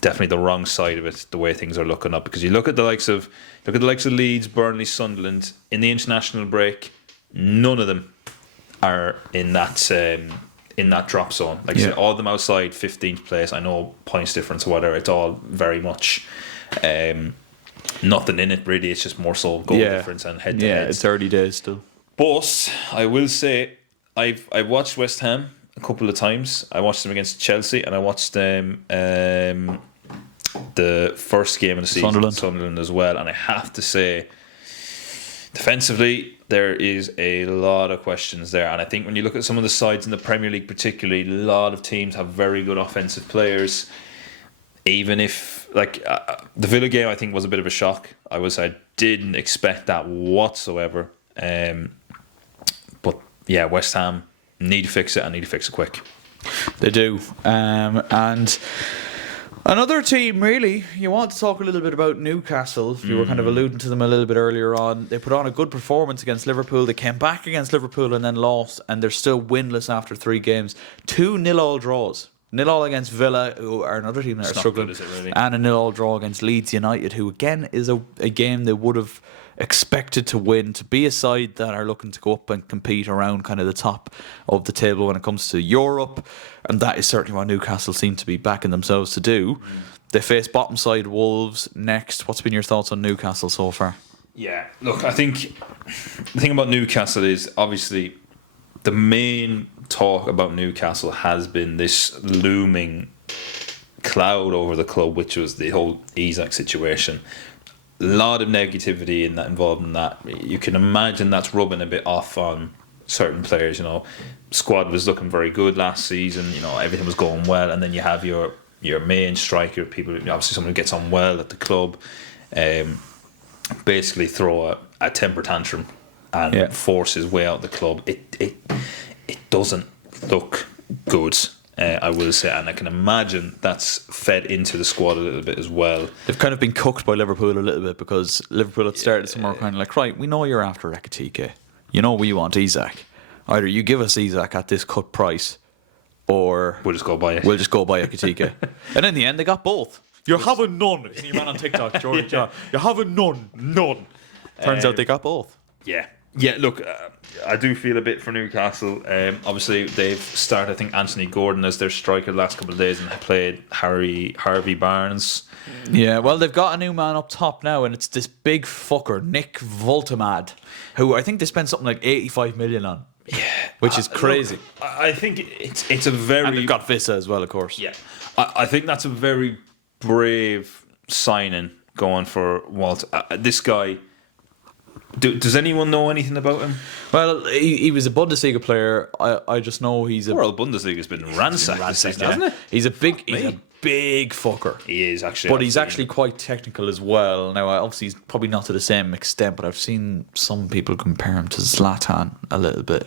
definitely the wrong side of it, the way things are looking up. Because you look at the likes of Leeds, Burnley, Sunderland in the international break. None of them are in that drop zone. Like I said, all of them outside 15th place. I know points difference or whatever. It's all very much nothing in it really. It's just more so goal difference and head to head. Yeah, it's early days still. But I will say I've watched West Ham a couple of times. I watched them against Chelsea and I watched them the first game of the season, Sunderland as well. And I have to say, Defensively, there is a lot of questions there, and I think when you look at some of the sides in the Premier League, particularly, a lot of teams have very good offensive players. Even if, the Villa game, I think was a bit of a shock. I didn't expect that whatsoever. But yeah, West Ham need to fix it. And need to fix it quick. They do, and another team, really, you want to talk a little bit about Newcastle. You were kind of alluding to them a little bit earlier on. They put on a good performance against Liverpool. They came back against Liverpool and then lost, and they're still winless after 3 games. 2 0-all draws. 0-all against Villa, who are another team that are struggling, good, is it, really? and a 0-all draw against Leeds United, who again is a game they would have expected to win, to be a side that are looking to go up and compete around kind of the top of the table when it comes to Europe, and that is certainly what Newcastle seem to be backing themselves to do. They face bottom side Wolves next. What's been your thoughts on Newcastle so far? Yeah, look, I think the thing about Newcastle is obviously the main talk about Newcastle has been this looming cloud over the club, which was the whole Isak situation. A lot of negativity involved in that. You can imagine that's rubbing a bit off on certain players. Squad was looking very good last season. Everything was going well, and then you have your main striker, people, obviously someone who gets on well at the club, basically throw a temper tantrum and force his way out the club. It doesn't look good. I will say, and I can imagine that's fed into the squad a little bit as well. They've kind of been cooked by Liverpool a little bit, because Liverpool had started somewhere kind of like, right, we know you're after Ekitike. We want Isak. Either you give us Isak at this cut price, or we'll just go buy it. We'll just go buy Ekitike. And in the end, they got both. You're having none. You ran on TikTok, Jordan. Yeah. You're having none. Turns out they got both. Yeah, look, I do feel a bit for Newcastle. Obviously, they've started, I think, Anthony Gordon as their striker the last couple of days, and played Harvey Barnes. Yeah, well, they've got a new man up top now, and it's this big fucker, Nick Voltemad, who I think they spent something like 85 million on. Yeah, which is crazy. Look, I think it's a very... And they've got Vissa as well, of course. Yeah, I think that's a very brave signing going for Walt. This guy... Does anyone know anything about him? Well, he was a Bundesliga player. I just know he's a... World Bundesliga's been ransacked this season, hasn't it? He's a big fucker. He is, actually. But he's actually quite technical as well. Now, obviously, he's probably not to the same extent, but I've seen some people compare him to Zlatan a little bit.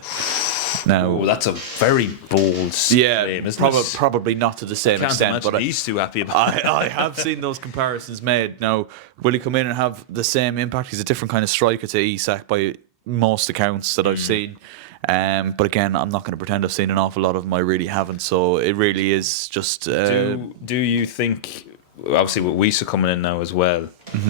Now, that's a very bold claim, isn't it? Probably not to the same extent. But he's too happy about it. I have seen those comparisons made. Now, will he come in and have the same impact? He's a different kind of striker to Isak by most accounts that I've seen. But again, I'm not going to pretend I've seen an awful lot of them. I really haven't. So it really is just... Do you think, obviously with Wissa coming in now as well,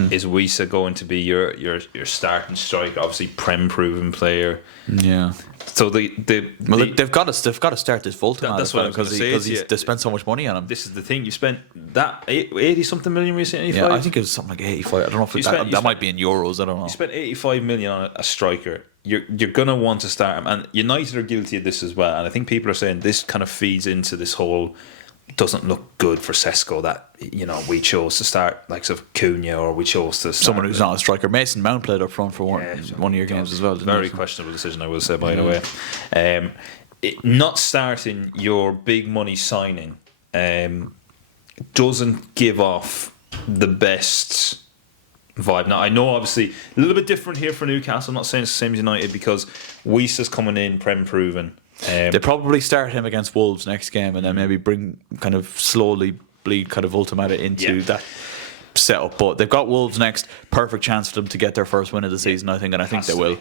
is Wissa going to be your starting striker? Obviously, Prem-proven player. Yeah. So they've got to start this Voltemad. That's what I was going to say. Because they spent so much money on him. This is the thing. You spent that 80-something million recently. Yeah, I think it was something like 85. I don't know if that might be in euros. I don't know. You spent 85 million on a striker. You're gonna want to start him, and United are guilty of this as well. And I think people are saying this kind of feeds into this whole doesn't look good for Sesko that we chose to start like of Cunha, or we chose to start someone who's not a striker. Mason Mount played up front for one of your games as well. Very questionable decision, I will say, by the way. Not starting your big money signing doesn't give off the best vibe. Now, I know obviously a little bit different here for Newcastle. I'm not saying it's the same as United, because Wissa's coming in, Prem proven. They probably start him against Wolves next game, and then maybe bring kind of slowly bleed kind of Voltemada into that setup. But they've got Wolves next. Perfect chance for them to get their first win of the season, I think, and I think they will.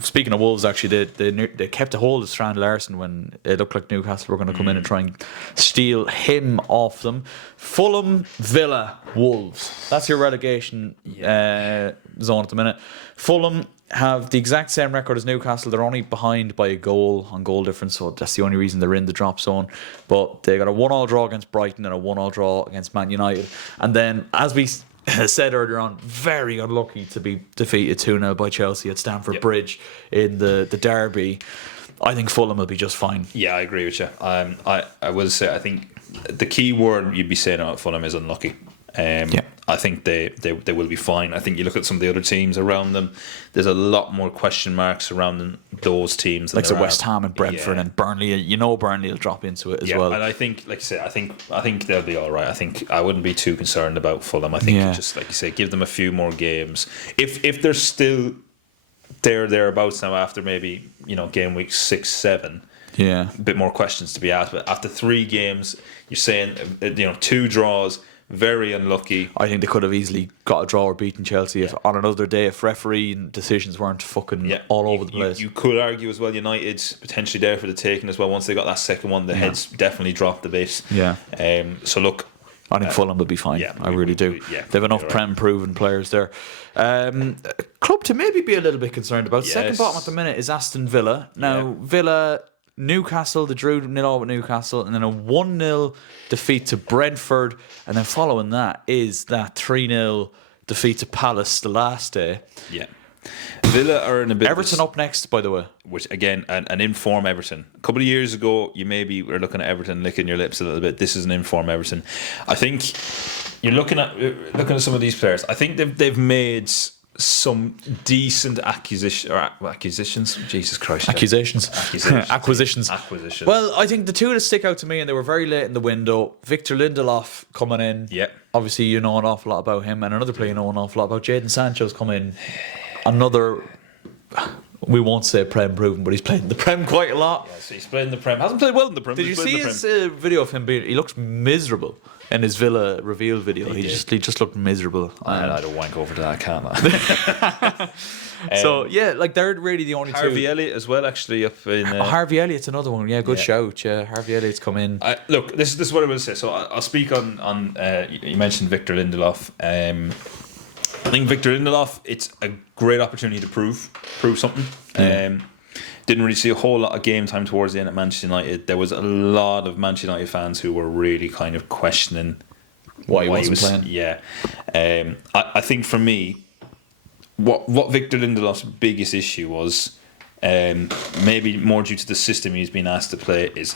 Speaking of Wolves, actually, they kept a hold of Strand Larson when it looked like Newcastle were going to come in and try and steal him off them. Fulham, Villa, Wolves. That's your relegation zone at the minute. Fulham have the exact same record as Newcastle. They're only behind by a goal on goal difference, so that's the only reason they're in the drop zone. But they got a 1-1 draw against Brighton and a 1-1 draw against Man United. And then, as we said earlier on, very unlucky to be defeated 2-0 by Chelsea at Stamford Bridge in the derby. I think Fulham will be just fine. Yeah, I agree with you. I will say, I think the key word you'd be saying about Fulham is unlucky. I think they will be fine. I think you look at some of the other teams around them. There's a lot more question marks around those teams, like West Ham and Brentford and Burnley. You know, Burnley will drop into it as well. And I think, like I say, I think they'll be all right. I think I wouldn't be too concerned about Fulham. I think just like you say, give them a few more games. If they're still thereabouts now after maybe game week 6, 7. Yeah, a bit more questions to be asked. But after 3 games, you're saying 2 draws. Very unlucky. I think they could have easily got a draw or beaten Chelsea if on another day if referee decisions weren't fucking all over the place. You could argue as well United potentially there for the taking as well. Once they got that second one, the heads definitely dropped a bit. Yeah. So look, I think Fulham will be fine. Yeah, I really do. They've enough Prem proven players there. Club to maybe be a little bit concerned about. Yes. Second bottom at the minute is Aston Villa. Now Villa, Newcastle, they drew 0-0 with Newcastle, and then a 1-0 defeat to Brentford, and then following that is that 3-0 defeat to Palace the last day. Yeah. Villa are in a bit. Everton up next, by the way. Which again, an informed Everton. A couple of years ago, you maybe were looking at Everton licking your lips a little bit. This is an informed Everton. I think you're looking at some of these players. I think they've made some decent acquisitions. Jesus Christ. Accusations. Acquisitions. Well, I think the two that stick out to me, and they were very late in the window, Victor Lindelof coming in. Yep. Obviously, you know an awful lot about him, and another player you know an awful lot about, Jadon Sancho's come in. Another, we won't say Prem proven, but he's played in the Prem quite a lot. Yeah, so he's played in the Prem. Hasn't played well in the Prem. Did you see his video of him he looks miserable in his Villa reveal video? He just looked miserable. I don't wank over to that, can't I? So yeah, like they're really the only Harvey two. Elliott as well, actually, up in Harvey Elliott's another one. Yeah, good shout. Yeah, Harvey Elliott's come in. Look, this is what I will say. So I'll speak on you mentioned Victor Lindelof. I think Victor Lindelof, it's a great opportunity to prove something. Didn't really see a whole lot of game time towards the end at Manchester United. There was a lot of Manchester United fans who were really kind of questioning why he wasn't playing. Yeah, I think for me, what Victor Lindelof's biggest issue was, maybe more due to the system he's been asked to play, is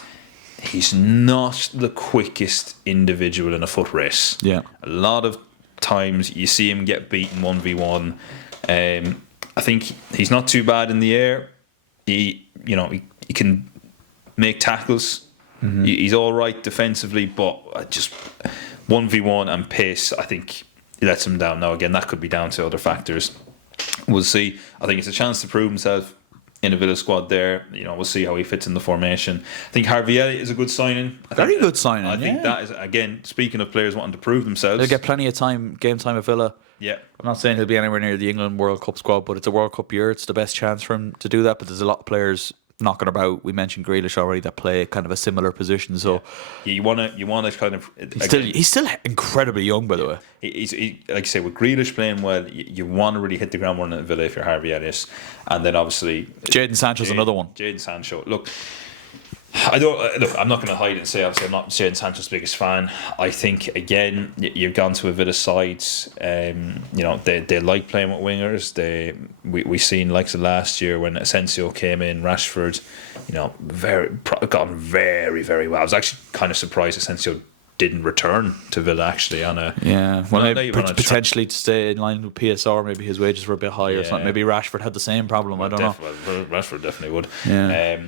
he's not the quickest individual in a foot race. Yeah, a lot of times you see him get beaten 1v1. I think he's not too bad in the air. He can make tackles. Mm-hmm. He's all right defensively, but just 1v1 and pace, I think he lets him down. Now again, that could be down to other factors. We'll see. I think it's a chance to prove himself in a Villa squad there. We'll see how he fits in the formation. I think Harvey Elliott is a good signing. Very good signing. I think that is, again, speaking of players wanting to prove themselves. They'll get plenty of game time at Villa. Yeah. I'm not saying he'll be anywhere near the England World Cup squad, but it's a World Cup year. It's the best chance for him to do that. But there's a lot of players knocking about. We mentioned Grealish already that play kind of a similar position. So you want to kind of. He's still incredibly young, by the way. He's like I say, with Grealish playing well, you want to really hit the ground running at Villa if you're Harvey Elliott, and then obviously Jadon Sancho's another one. Jadon Sancho, look. I'm not going to hide and say obviously I'm not Jadon Sancho's biggest fan. I think again you've gone to a Villa side. They like playing with wingers. We seen likes of last year when Asensio came in, Rashford, gotten very very well. I was actually kind of surprised Asensio didn't return to Villa actually on a potentially to stay in line with PSR. Maybe his wages were a bit higher or something. Maybe Rashford had the same problem. I don't know. Rashford definitely would. Yeah.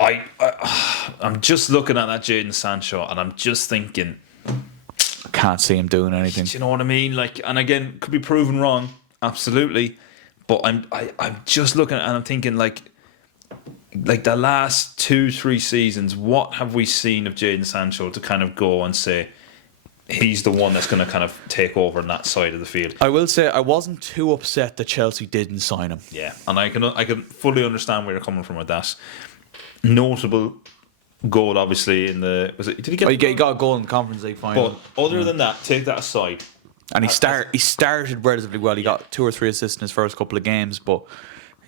I'm just looking at that Jadon Sancho and I'm just thinking, I can't see him doing anything. Do you know what I mean? Like, and again, could be proven wrong, absolutely. But I'm just looking at it and I'm thinking like the last 2-3 seasons, what have we seen of Jadon Sancho to kind of go and say he's the one that's going to kind of take over on that side of the field? I will say I wasn't too upset that Chelsea didn't sign him. Yeah, and I can fully understand where you're coming from with that. Notable goal, obviously, in the did he get? He got a goal in the Conference League final. But other than that, take that aside, and he started relatively well. He got 2 or 3 assists in his first couple of games, but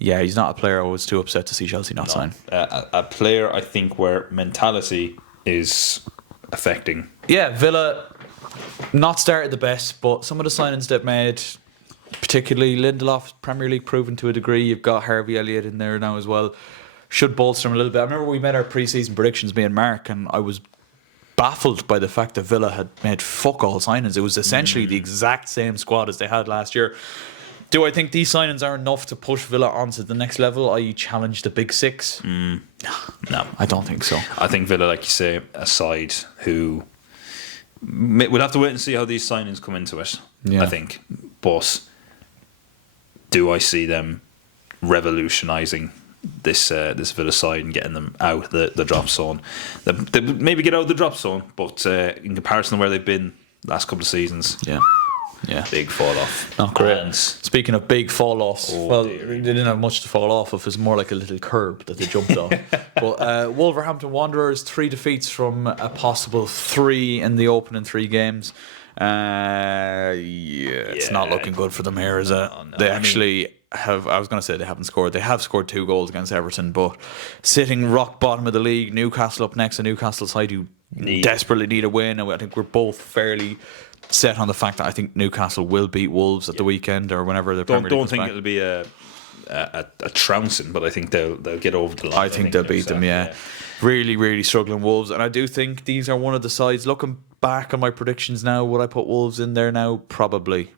yeah, he's not a player I was too upset to see Chelsea not sign. A player, I think, where mentality is affecting. Yeah, Villa not started the best, but some of the signings they've made, particularly Lindelof, Premier League proven to a degree. You've got Harvey Elliott in there now as well. Should bolster him a little bit. I remember we made our pre-season predictions, me and Mark, and I was baffled by the fact that Villa had made fuck all signings. It was essentially the exact same squad as they had last year. Do I think these signings are enough to push Villa onto the next level, i.e. challenge the big six? No, I don't think so. I think Villa, like you say, a side who we'll have to wait and see how these signings come into it. Yeah. I think, but do I see them revolutionising this Villa side and getting them out the drop zone? They maybe get out of the drop zone, but in comparison to where they've been last couple of seasons, Yeah. big fall off. Not great. And Speaking of big fall offs, they dear. didn't have much to fall off of. It was more like a little curb that they jumped off. But Wolverhampton Wanderers, 3 defeats from a possible 3 in the opening 3 games. It's not looking good for them here, is it? No. They actually have. I was going to say they haven't scored. They have scored 2 goals against Everton, but sitting rock bottom of the league, Newcastle up next, a Newcastle side who desperately need a win. And I think we're both fairly set on the fact that I think Newcastle will beat Wolves at the weekend or whenever the Premier League don't comes think back. it'll be a trouncing, but I think they'll get over the line. I think they'll beat them, yeah. Really, really struggling Wolves. And I do think these are one of the sides. Looking back on my predictions now, would I put Wolves in there now? Probably.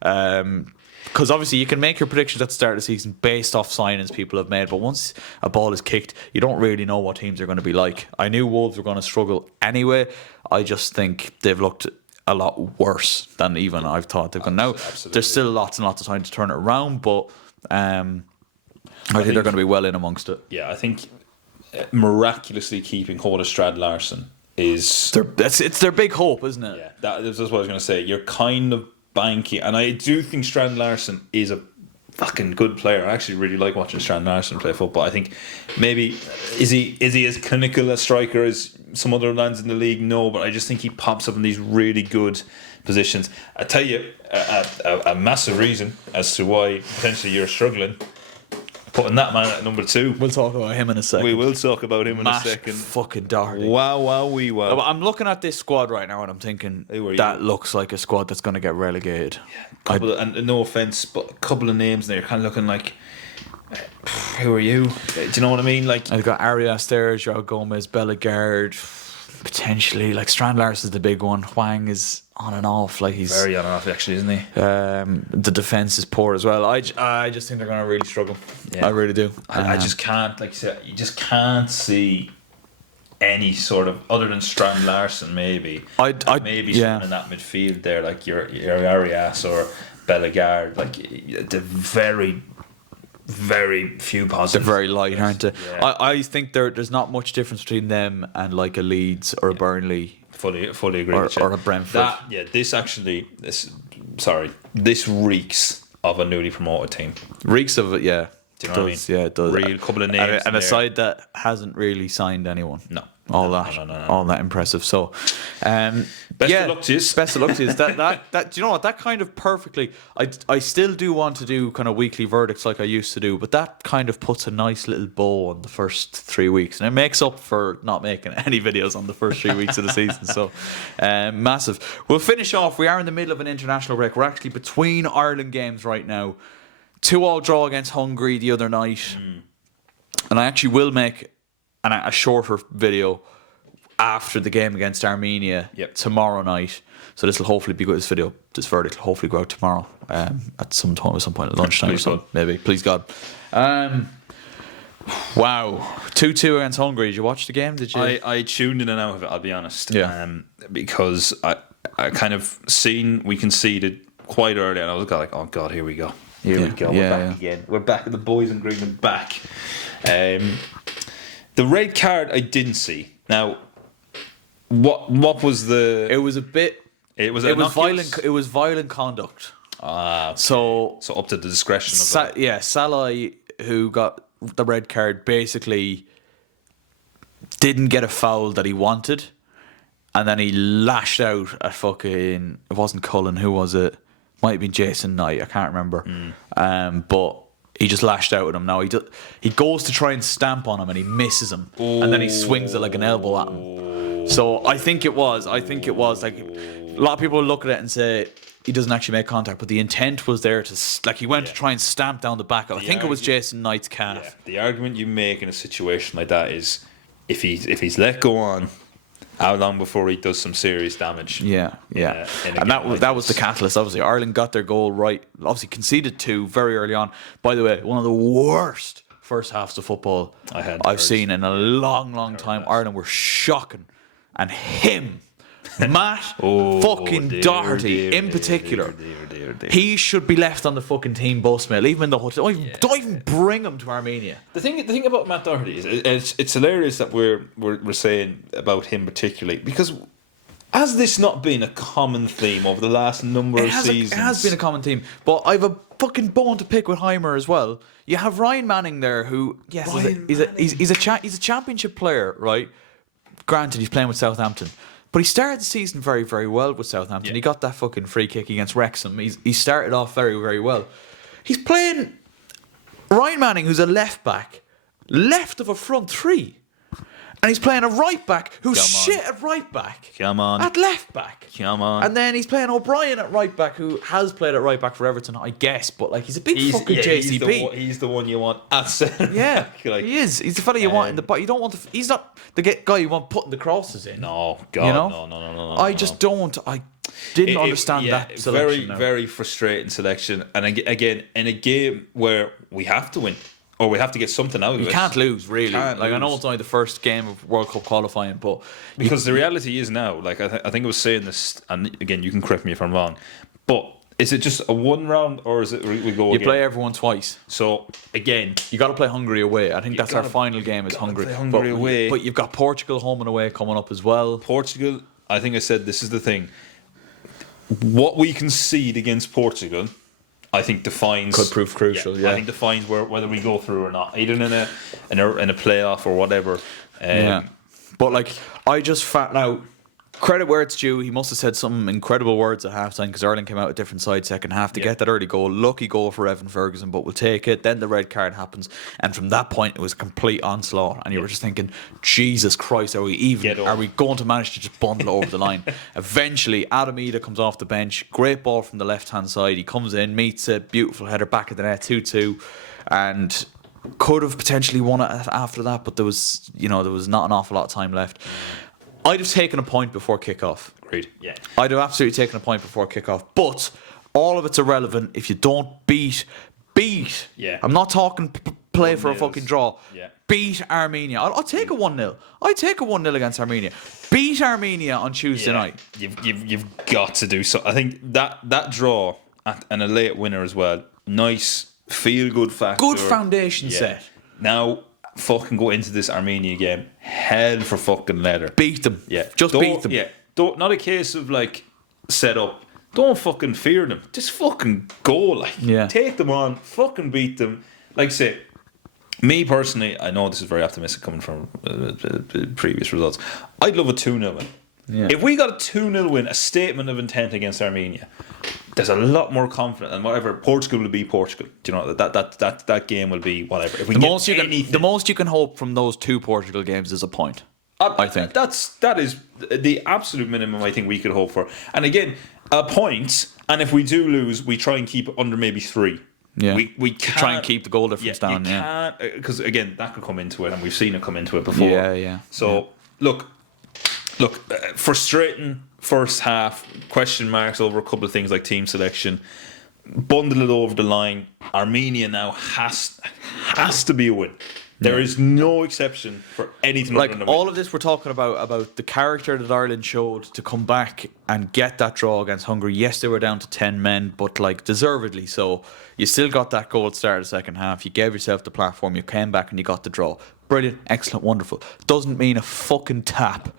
Because obviously you can make your predictions at the start of the season based off signings people have made, but once a ball is kicked, you don't really know what teams are going to be like. I knew Wolves were going to struggle anyway. I just think they've looked a lot worse than even I've thought they've gone. Now, there's still lots and lots of time to turn it around, but I think they're going to be well in amongst it. Yeah, I think miraculously keeping hold of Strad Larson is It's their big hope, isn't it? yeah. That's what I was going to say. You're kind of banking, and I do think Strand Larson is a fucking good player. I actually really like watching Strand Larson play football. I think maybe is he as clinical a striker as some other lads in the league? No, but I just think he pops up in these really good positions. I tell you, a massive reason as to why potentially you're struggling putting that man at number 2. We'll talk about him in a second. We will talk about him in a Matt second. fucking Doherty. Wow. I'm looking at this squad right now and I'm thinking Who are that you? looks like a squad that's going to get relegated. And no offense, but a couple of names there, kind of looking like, who are you? Do you know what I mean? Like, I've got Arias there, Joao Gomez, Bellegarde, potentially. Like Strand Larson's the big one. Huang is on and off. Like he's very on and off, actually, isn't he? the defense is poor as well. I just think they're going to really struggle. Yeah. I really do. I just can't, like you said, you just can't see any sort of, other than Strand Larson, maybe maybe yeah. someone in that midfield there, like your Arias or Bellegarde, like the very, very few They're positives. very light, aren't they? Yeah. I think there's not much difference between them and like a Leeds or a Burnley Fully agree or, with you. or a Brentford. This reeks of a newly promoted team. Reeks of it, yeah. Do you know what I mean? Yeah, it does. Real couple of names and in a there. side that hasn't really signed anyone. No. All No, that, no. all that impressive. So, Best of luck to yous. Best of luck to you. That do you know what? That kind of perfectly. I still do want to do kind of weekly verdicts like I used to do, but that kind of puts a nice little bow on the first 3 weeks, and it makes up for not making any videos on the first 3 weeks of the season. So, massive. We'll finish off. We are in the middle of an international break. We're actually between Ireland games right now. 2-2 draw against Hungary the other night, and I actually will make a shorter video after the game against Armenia tomorrow night. So this will hopefully be good. This verdict will hopefully go out tomorrow at some point at lunchtime or something. Maybe. Please God. Wow. 2-2 against Hungary. Did you watch the game? Did you? I tuned in and out of it, I'll be honest. Yeah. Because I kind of seen we conceded quite early, and I was like, oh God, here we go. Here we go. We're back again. We're back. The boys in green are back. The red card I didn't see. Now, what was the? It was a bit. It was violent. It was violent conduct. Okay. So up to the discretion of Salah, who got the red card, basically didn't get a foul that he wanted, and then he lashed out at fucking. It wasn't Cullen. Who was it? Might have been Jason Knight. I can't remember. But he just lashed out at him. Now he goes to try and stamp on him, and he misses him, and then he swings it like an elbow at him. So I think it was like a lot of people look at it and say he doesn't actually make contact, but the intent was there to he went to try and stamp down the back. I think it was Jason Knight's calf. The argument you make in a situation like that is if he's let go on How long before he does some serious damage? Yeah. in a And game like that was the this. catalyst. Obviously, Ireland got their goal right. Obviously, conceded 2 very early on. By the way, one of the worst first halves of football I've seen in a long time. that. Ireland were shocking, and him, Matt fucking dear, Doherty dear, in particular. dear. He should be left on the fucking team bus, mate. Leave him in the hotel. Don't even bring him to Armenia. The thing about Matt Doherty is it's hilarious that we're saying about him particularly, because has this not been a common theme over the last number of seasons? It has been a common theme, but I've a fucking bone to pick with Heimer as well. You have Ryan Manning there, who he's a championship player, right? Granted, he's playing with Southampton, but he started the season very, very well with Southampton. Yeah. He got that fucking free kick against Wrexham. He started off very, very well. He's playing Ryan Manning, who's a left back, left of a front three. And he's playing a right back who's shit at right back. Come on. At left back. Come on. And then he's playing O'Brien at right back, who has played at right back for Everton, I guess. But like, he's a big fucking JCB. He's the one you want at centre. Yeah, like, he is. He's the fella you want in the but you don't want. He's not the guy you want putting the crosses in. no, God, You know? no. I just don't. I didn't understand that selection. Very, very frustrating selection. And again, in a game where we have to win, or we have to get something out of it. You can't lose, really. Can't I know lose. it's only the first game of World Cup qualifying, but Because the reality is now, like I think I was saying this, and again, you can correct me if I'm wrong, but is it just a one round, or is it we go you again? play everyone twice. So again, You got to play Hungary away. I think that's our gotta- final game is Hungary. play Hungary away. But you've got Portugal home and away coming up as well. Portugal, I think I said this is the thing. What we concede against Portugal, I think defines Could prove crucial, yeah. I think defines whether we go through or not, either in a playoff or whatever. Yeah. But like, I just now credit where it's due. He must have said some incredible words at halftime, because Ireland came out a different side second half to get that early goal. Lucky goal for Evan Ferguson, but we'll take it. Then the red card happens, and from that point it was a complete onslaught. And you were just thinking, Jesus Christ, are we going to manage to just bundle it over the line? Eventually, Adam Ida comes off the bench. Great ball from the left hand side. He comes in, meets a beautiful header back of the net, 2-2, and could have potentially won it after that, but there was not an awful lot of time left. I'd have taken a point before kickoff. Agreed. Yeah. I'd have absolutely taken a point before kickoff. But all of it's irrelevant if you don't beat. Yeah. I'm not talking play for a 1-0s. fucking draw. Yeah. Beat Armenia. I'll take a 1-0. I'd take a 1-0 against Armenia. Beat Armenia on Tuesday night. You've got to do so. I think that draw and a late winner as well. Nice feel good factor. Good foundation set. Now fucking go into this Armenia game hell for fucking leather. Beat them. Yeah. Just beat them. Yeah. Don't, not a case of like set up. Don't fucking fear them. Just fucking go. Like, Yeah. take them on. Fucking beat them. Like, say, me personally, I know this is very optimistic coming from previous results. I'd love a 2-0 win. Yeah. If we got a 2-0 win, a statement of intent against Armenia, there's a lot more confidence, and whatever, Portugal will be Portugal. Do you know that game will be whatever. If we The most you can hope from those 2 Portugal games is a point. I think that is the absolute minimum I think we could hope for. And again, a point, and if we do lose, we try and keep it under maybe 3. Yeah. we To try and keep the goal difference down. Yeah. Because again, that could come into it, and we've seen it come into it before. Yeah. So look, frustrating first half. Question marks over a couple of things like team selection. Bundle it over the line. Armenia now has to be a win. There is no exception for anything. Like other than a win. all of this, we're talking about the character that Ireland showed to come back and get that draw against Hungary. Yes, they were down to 10 men, but like deservedly so. You still got that goal at the start of the second half. You gave yourself the platform. You came back and you got the draw. Brilliant, excellent, wonderful. Doesn't mean a fucking tap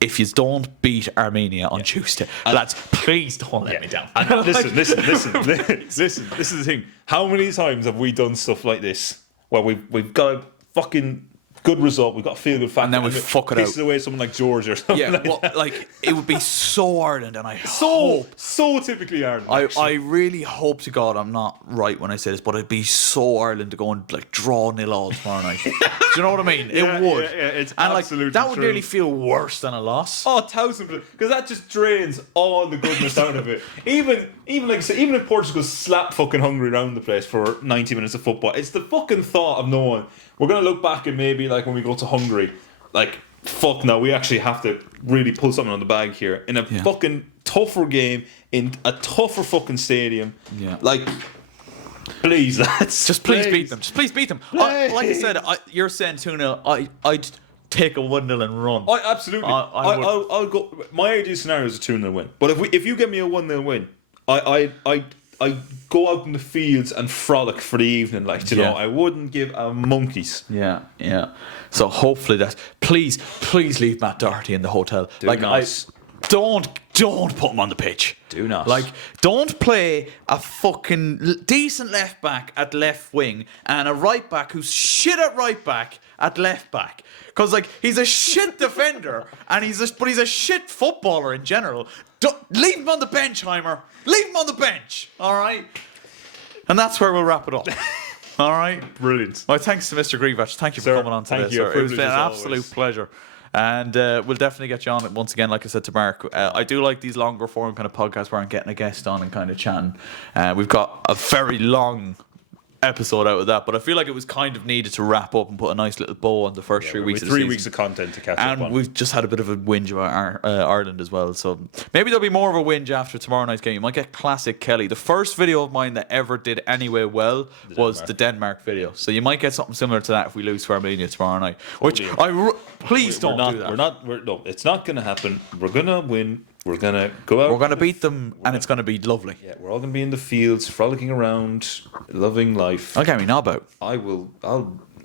if you don't beat Armenia on Tuesday. Lads, please don't let me down. And listen. This is the thing. How many times have we done stuff like this where we've got a fucking good result, we've got a feel good factor, And then we fuck it out. Pisses away someone like Georgia or something. Yeah, like well, that. like it would be so Ireland, and I hope. So typically Ireland. I really hope to God I'm not right when I say this, but it'd be so Ireland to go and like draw 0-0 tomorrow night. Do you know what I mean? Yeah, It would. yeah, it's and like absolutely that would true. nearly feel worse than a loss. Oh, 1,000%, because that just drains all the goodness out of it. Even like I say, even if Portugal slap fucking Hungary around the place for 90 minutes of football, it's the fucking thought of knowing we're gonna look back and maybe like when we go to Hungary, like fuck no, we actually have to really pull something on the bag here in a fucking tougher game in a tougher fucking stadium. Yeah. Like, please, lads. Just please beat them. Just please beat them. Like I said, you're saying 2-0. I'd take a 1-0 and run. Absolutely. I would. I'll go. My ideal scenario is a 2-0 win. But if you give me a 1-0 win, I go out in the fields and frolic for the evening. Like, you know, I wouldn't give a monkey's. Yeah. So hopefully please leave Matt Doherty in the hotel. Don't put him on the pitch. Do not. Like, don't play a fucking decent left back at left wing and a right back who's shit at right back at left back. Because, like, he's a shit defender and he's a shit footballer in general. Leave him on the bench, Heimer. Leave him on the bench. All right? And that's where we'll wrap it up. All right? Brilliant. Well, thanks to Mr. Greenwich. Thank you for coming on today, thank you. sir. It's been an Privilege as absolute always. pleasure. And we'll definitely get you on it once again, like I said to Mark. I do like these longer form kind of podcasts where I'm getting a guest on and kind of chatting. We've got a very long episode out of that, but I feel like it was kind of needed to wrap up and put a nice little bow on the first 3 weeks of the 3 season. weeks of content to catch up And on. we've just had a bit of a whinge about Ireland as well. So maybe there'll be more of a whinge after tomorrow night's game. You might get classic Kelly. The first video of mine that ever did anyway well was the Denmark video. So you might get something similar to that if we lose to Armenia tomorrow night. Which please don't do that. No, it's not going to happen. We're going to win. We're going to go out. We're going to beat them and it's going to be lovely. Yeah, we're all going to be in the fields, frolicking around, loving life. I'll get me knob out.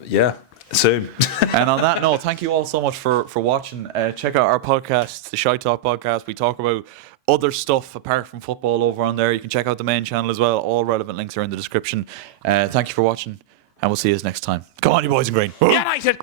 Yeah, soon. And on that note, thank you all so much for watching. Check out our podcast, the Shy Talk podcast. We talk about other stuff apart from football over on there. You can check out the main channel as well. All relevant links are in the description. Thank you for watching, and we'll see you next time. Come on, you boys in green. United!